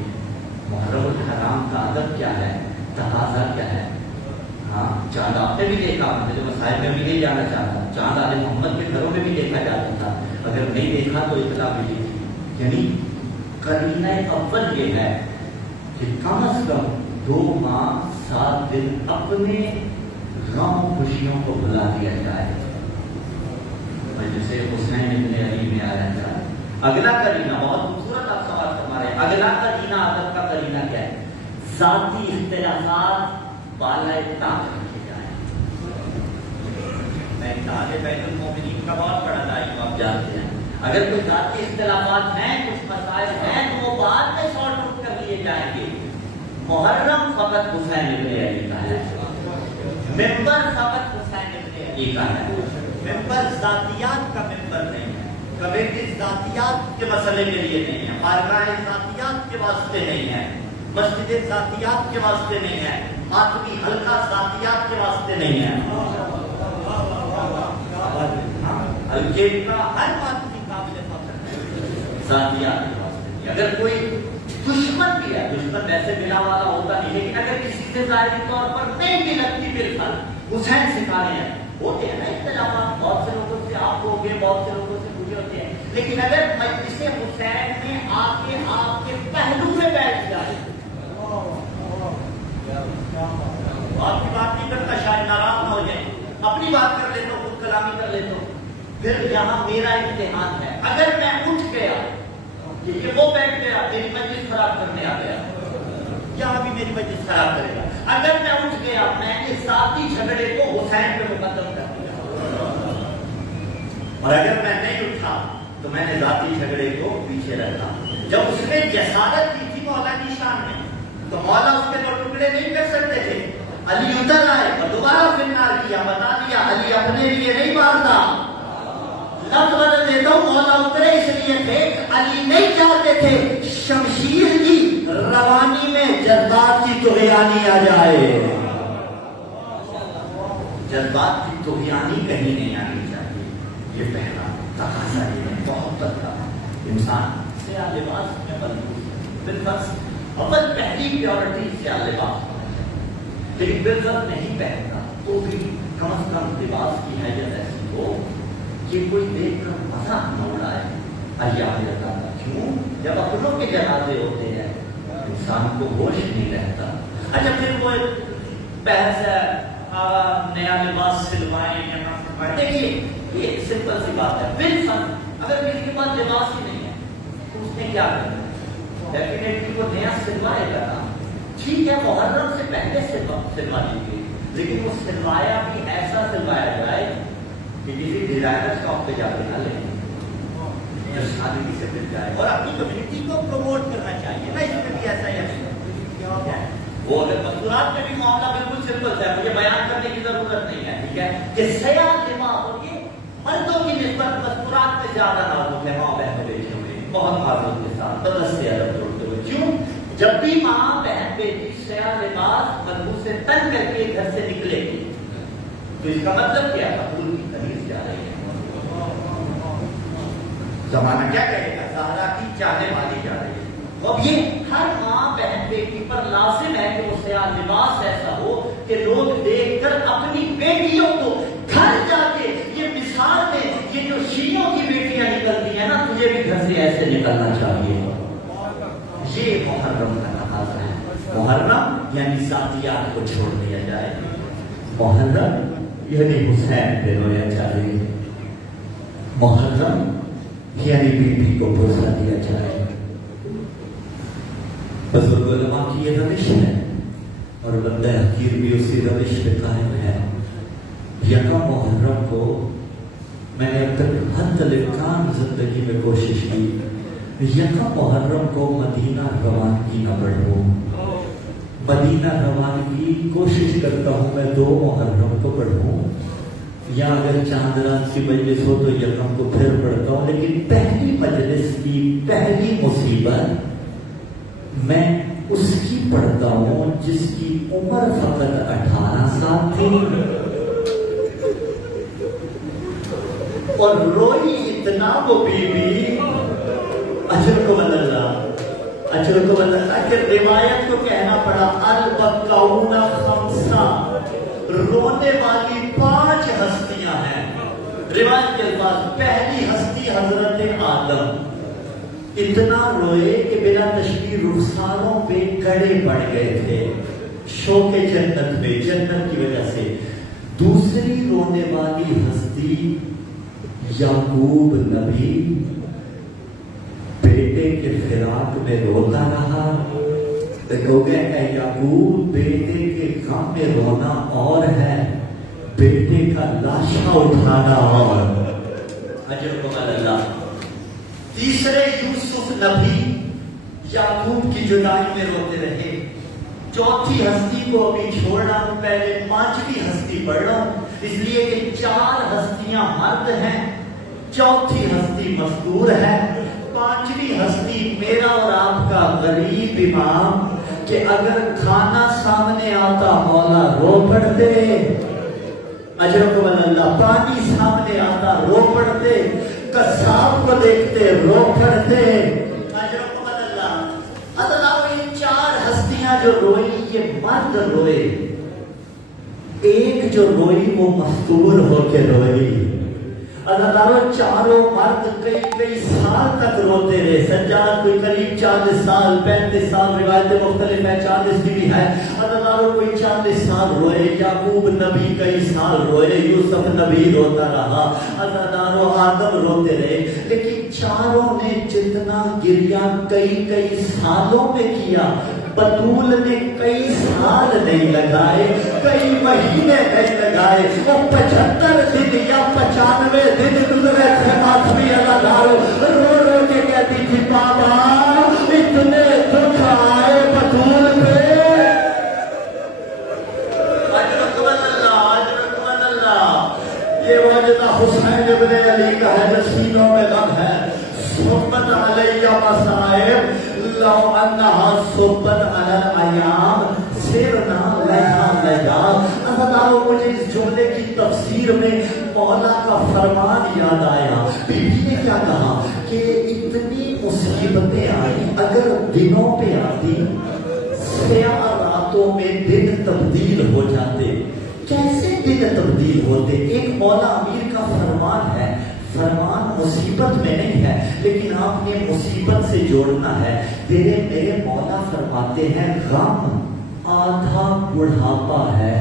محرم الحرام کا ادب کیا ہے، تقاضا کیا ہے؟ ہاں چاند آپ نے بھی دیکھا، مجھے مسائل میں بھی نہیں جانا چاہتا، چاند آل محمد کے گھروں میں بھی دیکھا جاتا تھا، اگر نہیں دیکھا تو اطلاع ملی تھی۔ یعنی کرینہ اول یہ ہے کہ کم از کم 2 ماہ 7 دن اپنے غم خوشیوں کو بھلا دیا جائے، جیسے حسین ابن علی میں آیا جائے۔ اگلا کرینہ بہت خوبصورت آپ سوال فرما رہے ہیں، اگلا کرینہ ادب کا کرینہ کیا ہے؟ ذاتی اختلافات بالائے طاق رکھے جائیں۔ میں طالب بیت المومنین کا بہت بڑا داعی، آپ جانتے ہیں، اگر کوئی ذاتی اختلافات ہیں، کچھ مسائل ہیں تو وہ بعد میں سارٹ آؤٹ کر لیے جائیں گے۔ محرم فقط حسین ابن علی کا ہے، ممبر فقط حسین ابن علی کا ہے، ممبر ذاتیات کا ممبر نہیں ہے، کمیٹی ذاتیات کے مسئلے کے لیے نہیں ہے، بارگاہ ذاتیات کے واسطے نہیں ہے، مسجد ذاتیات کے واسطے نہیں ہے، آدمی حلقہ ذاتیات کے واسطے نہیں ہے۔ حلقے کا ہر آدمی قابل فخر ذاتیات کے واسطے نہیں۔ اگر کوئی دشمن بھی ہے، دشمن ویسے ملا والا ہوتا نہیں، لیکن اگر کسی سے ظاہری طور پر نہیں بھی لگتی بالکل حسین سکھانے ہیں، ہوتے ہیں نا اختلافات، بہت سے لوگوں سے آپ کو ہوگے، بہت سے لوگوں سے مجھے ہوتے ہیں، لیکن اگر مجلس حسین میں آ کے آپ کے پہلو میں بیٹھ جائے، آپ کی بات نہیں کرتا، شاید ناراض نہ ہو جائے، اپنی بات کر لیتا ہوں، خود کلامی کر لیتا ہوں، پھر یہاں میرا امتحان ہے۔ اگر میں اٹھ گیا کہ یہ وہ بیٹھ گیا، میری مجلس خراب کرنے آ گیا، یہاں بھی میری مجلس خراب کرے گا۔ اگر میں اٹھ گیا، میں اس ذاتی جھگڑے کو حسین پہ مقدم کر دیا، اور اگر میں نہیں اٹھا تو میں نے ذاتی جھگڑے کو پیچھے رکھا۔ جب اس نے جسارت کی تھی مولا کی شان میں، تو مولا اس کے 2 ٹکڑے نہیں کر سکتے تھے، علی اتر آئے اور دوبارہ فرار کیا، بتا دیا علی اپنے لیے نہیں مارتا، لفظ بدل دیتا ہوں، مولا اترے اس لیے تھے کہ علی نہیں چاہتے تھے شمشیر کی روانی میں جذبات کی طغیانی آ جائے، جذبات کی طغیانی کہیں نہیں آنی چاہیے۔ یہ پہلا تقاضا ہے، بہت بڑا انسان سیاہ لباس میں ملبوس بالفرض اول پہلی پیورٹی سیاہ لباس، لیکن بالفرض نہیں پہنتا تو بھی کم از کم لباس کی حیثیت ایسی ہو کہ کوئی دیکھ کر مذاق نہ اڑائے۔ کیوں؟ جب اپنوں کے جنازے ہوتے ہیں انسان کو ہوش نہیں رہتا۔ اچھا پھر وہ بحث ہے نیا لباس سلوائیں یا نہ سلوائیں، دیکھیے یہ سمپل سی بات ہے، بالفرض اگر کسی کے پاس لباس ہی نہیں ہے تو اس نے کیا کرنا؟ ڈیفینیٹلی وہ نیا سلوائے گا نا، ٹھیک ہے محرم سے پہلے سلوا لیجیے، لیکن وہ سلوایا بھی ایسا سلوایا جائے کہ کسی ڈیزائنر شاپ پہ جا کے نہ لیں، شادی سے مل جائے، اور اپنی کمیونٹی کو پروموٹ کرنا چاہیے نا، اس میں بھی ایسا ہی ہے۔ وہ اگر مستورات میں بھی معاملہ بالکل سمپل ہے، مجھے بیان کرنے کی ضرورت نہیں ہے، ٹھیک ہے، کہ سیاہ لباس اور یہ مردوں کی نسبت مستورات میں زیادہ نازک ہے، ماں بہن بیٹیوں میں بہت معذرت کے ساتھ بدل سے ادب جوڑتے ہوئے۔ کیوں؟ جب بھی ماں بہن بیٹی سیاہ لباس ملبوس سے تن کر کے گھر سے نکلے گی تو اس کا مطلب کیا ہے؟ پھول کی تمیز جا رہی ہے، زمانہ کیا کہے گا، زہرا کی چاہنے والی جا رہی ہے۔ اب یہ ہر ماں بہن بیٹی پر لازم ہے کہ وہ سیاہ لباس ایسا ہو کہ لوگ دیکھ کر اپنی بیٹیوں کو گھر جا کے یہ مثال دیں، یہ جو شیعوں کی نکلنا چاہیے. یہ محرم کا تقاضا ہے. محرم یعنی ذاتیات کو چھوڑ دیا جائے. محرم یعنی حسین پہ رویا جائے. محرم یعنی بیوی کو بوسہ دیا جائے. بزرگ علماء کی یہ روش ہے اور بندہ حقیر بھی اسی روش پہ قائم ہے. یکم محرم کو میں نے اب تک حد الامکان زندگی میں کوشش کی یکم محرم کو مدینہ روانگی نہ پڑھوں. مدینہ روانگی کوشش کرتا ہوں میں 2 محرم کو پڑھوں یا اگر چاند رات کی مجلس ہو تو یکم کو پھر پڑھتا ہوں. لیکن پہلی مجلس کی پہلی مصیبت میں اس کی پڑھتا ہوں جس کی عمر فقط 18 سال تھی اور روئی اتنا وہ بی بی اجر کو بدلنا کہ روایت کو کہنا پڑا البقعون خمسہ، رونے والی 5 ہستیاں ہیں. روایت کے الفاظ پہلی ہستی حضرت آدم اتنا روئے کہ بلا تشبیہ رخساروں پہ کڑے پڑ گئے تھے شوق جنت میں، جنت کی وجہ سے. دوسری رونے والی ہستی یعقوب نبی بیٹے کے فراق میں روتا رہا. دیکھو گے اے یعقوب بیٹے کے غم میں رونا اور ہے، بیٹے کا لاشا اٹھانا اور. اجر کو اللہ. تیسرے یوسف نبی یعقوب کی جدائی میں روتے رہے. چوتھی ہستی کو ابھی چھوڑنا ہوں، پہلے 5ویں ہستی پڑھ رہا ہوں اس لیے کہ 4 ہستیاں مرد ہیں، چوتھی ہستی مذکور ہے. 5ویں ہستی میرا اور آپ کا غریب امام کہ اگر کھانا سامنے آتا مولا رو پڑتے. اجرکم اللہ. پانی سامنے آتا رو پڑتے. قصاب کو دیکھتے رو پڑتے. اجرکم اللہ. اللہ یہ 4 ہستیاں جو روئی یہ مرد روئے. ایک جو روئی وہ مستور ہو کے روئی. اللہ چاروں مرد کئی سال تک روتے رہے. سجاد کوئی قریب 40 سال 35 سال روایتیں مختلف ہیں، 40 بھی ہے. اللہ کوئی 40 سال روئے. یعقوب نبی کئی سال روئے. یوسف نبی روتا رہا. اللہ آدم روتے رہے. لیکن چاروں نے جتنا گریہ کئی سالوں میں کیا بطول نے کئی سال نہیں لگائے، کئی مہینے نہیں لگائے. وہ 75 دن یا 95 دن گزرے تھے. آخری اللہ رو رو کے کہتی تھی بابا اتنے دکھ آئے بطول پہ. یہ وجدہ حسین ابن علی کا ہے جو سینوں میں غم ہے. صحبت علیہ مصائب لو انہا صحبت علی الایام سرنا لہا لہا. اللہ مجھے اس جملے کی تفسیر میں مولا کا فرمان یاد آیا. بی بی نے کیا کہا کہ اتنی مصیبتیں آئی اگر دنوں پہ آتی سیاہ راتوں میں دن تبدیل ہو جاتے. کیسے دن تبدیل ہوتے؟ ایک مولا امیر کا فرمان ہے. فرمان مصیبت میں نہیں ہے لیکن آپ نے مصیبت سے جوڑنا ہے. میرے مولا فرماتے ہیں غم آدھا بڑھاپا ہے.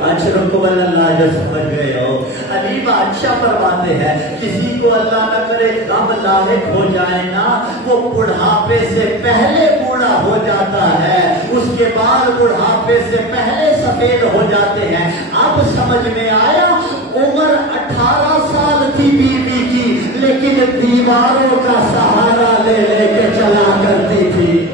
اللہ جو سمجھ گئے ہو. علی بادشاہ فرماتے ہیں کسی کو اللہ نہ کرے غم لاحق ہو جائے نا وہ بڑھاپے سے پہلے بوڑھا ہو جاتا ہے، اس کے بعد بڑھاپے سے پہلے سفید ہو جاتے ہیں. اب سمجھ میں آیا عمر 18 سال تھی بی بی کی لیکن دیواروں کا سہارا لے لے کے چلا کرتی تھی.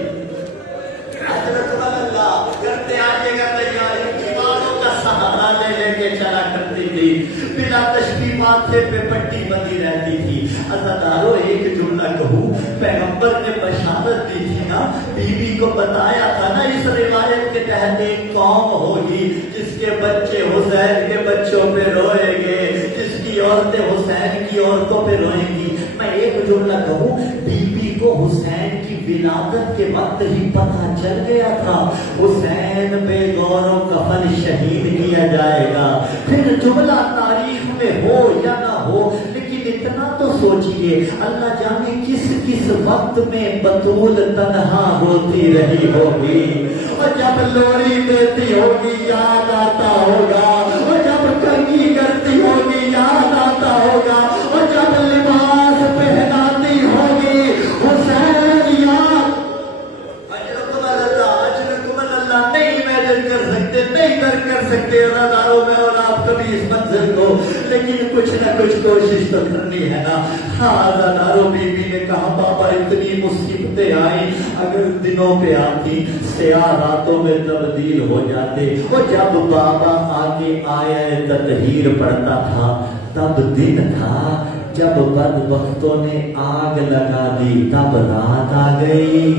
چلا کرتی تھی بنا تشبیہ ماتھے پہ پٹی بندی رہتی تھی. عزادارو ایک جملہ کہوں، پیغمبر نے بشارت دی تھی نا، بی بی کو بتایا تھا نا اس روایت کے تحت ایک قوم ہوگی جس کے بچے حسین کے بچوں پہ روئیں گے، جس کی عورتیں حسین کی عورتوں پہ روئیں گی. میں ایک جملہ کہوں، بی بی کو حسین کی ولادت کے وقت ہی پتہ چل گیا تھا حسین پہ غور و کفن شہید کیا جائے گا. پھر جملہ تاریخ میں ہو یا نہ ہو لیکن لیکن اتنا تو سوچئے اللہ جانے کس کس وقت میں بطول تنہا ہوتی رہی ہوگی، اور جب لوری دیتی ہوگی یاد آتا ہوگا، اور جب کنگھی کرتی ہوگی یاد آتا ہوگا، اور جب لباس پہناتی ہوگی حسین یاد اجرکم اللہ نہیں امیجن کر سکتے، نہیں درک کر سکتے رضاؤں میں اور آپ کبھی اس منظر کو، لیکن کچھ نہ کچھ کوشش تو کرنی ہے نا۔ ہاں رضاؤں بی بی نے کہا بابا اتنی مصیبتیں آئیں، اگر دنوں پہ آتی سیاہ راتوں میں تبدیل ہو جاتے، اور جب بابا آگے آیا تطہیر پڑھتا تھا تب دن تھا، جب بدبختوں نے آگ لگا دی تب رات آ گئی۔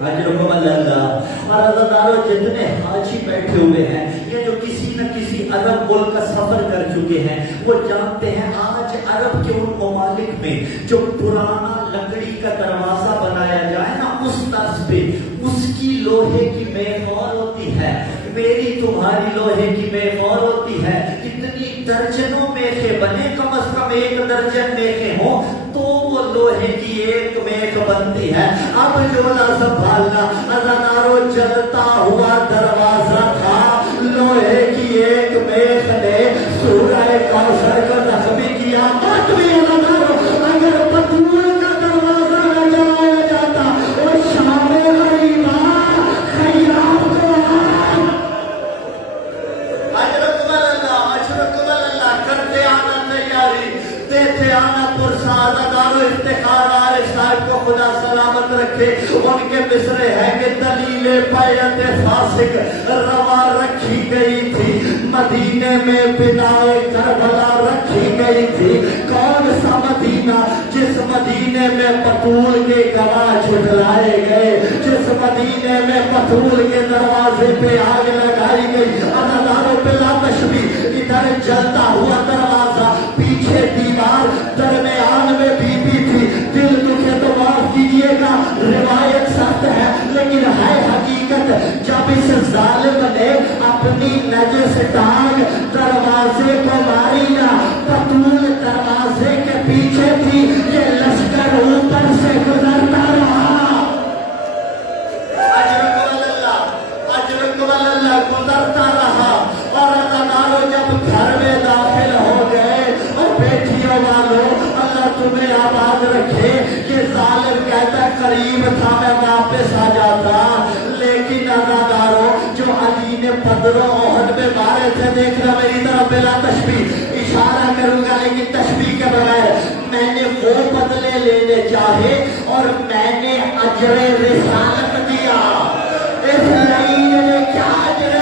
اجرکم اللہ۔ اور عزیزانو جتنے حاجی بیٹھے ہوئے ہیں یا جو کسی نہ کسی عرب ملک کا سفر کر چکے ہیں وہ جانتے ہیں آج عرب کے ان ممالک میں جو پرانا لکڑی کا دروازہ بنایا جائے نا اس طرز پہ اس کی لوہے کی میخور ہوتی ہے، میری تمہاری لوہے کی میخور ہوتی ہے، اتنی درجنوں میخیں بنے، کم از کم 1 درجن میخیں ہوں تو وہ لوہے کی ایک میخ بنتی ہے۔ اب جولا سنبھالنا ازانارو چلتا ہوا دروازہ تھا، لوہے کی ایک میخ نے سورہ کوثر کو زخمی کیا۔ بات بھی ازانارو اگر بطول کا دروازہ نہ جلایا جاتا اور شام غریبا خیام کو اجرکم اللہ کرتے آنا تیاری، دیتے آنا پرساد ادارو افتخار آرے صاحب کو خدا سلامت رکھے۔ ان کے مصرے ہیں کہ دلیل بیعت فاسق روا رکھی گئی تھی، مدینے میں بنائے کربلا رکھی گئی تھی۔ کون سا مدینہ؟ جس مدینے میں بطول کے گواہ جھٹلائے گئے، جس مدینے میں بطول کے دروازے پہ آگ لگائی گئی۔ ادارو بلا تشبیہ ادھر جلتا ہوا دروازہ، پیچھے دیوار، درمیان میں بی بی تھی۔ دل دکھے تو معاف کیجیے گا، روایت سخت ہے لیکن ہے حقیقت۔ جب اس ظالم نے اپنی نجس ٹانگ دروازے کو ماری نا، بطول دروازے کے پیچھے تھی، یہ لشکر اوپر سے گزرتا رہا۔ اجرکم اللہ گزرتا رہا، اور ازانارو جب گھر میں داخل ہو گئے اور بیٹھیوں والو اللہ تمہیں آباد رکھے، یہ ظالم کہتا قریب تھا میں واپس آ جاتا، لیکن ازادارو جو علی نے بدر و احد میں مارے تھے، دیکھنا میری طرف بلا تشبیہ، اشارہ کروں گا لیکن تشبیہ کے بغیر، میں نے وہ بدلے لینے چاہے اور میں نے اجر رسالت دیا۔ اس لعین نے کیا اجر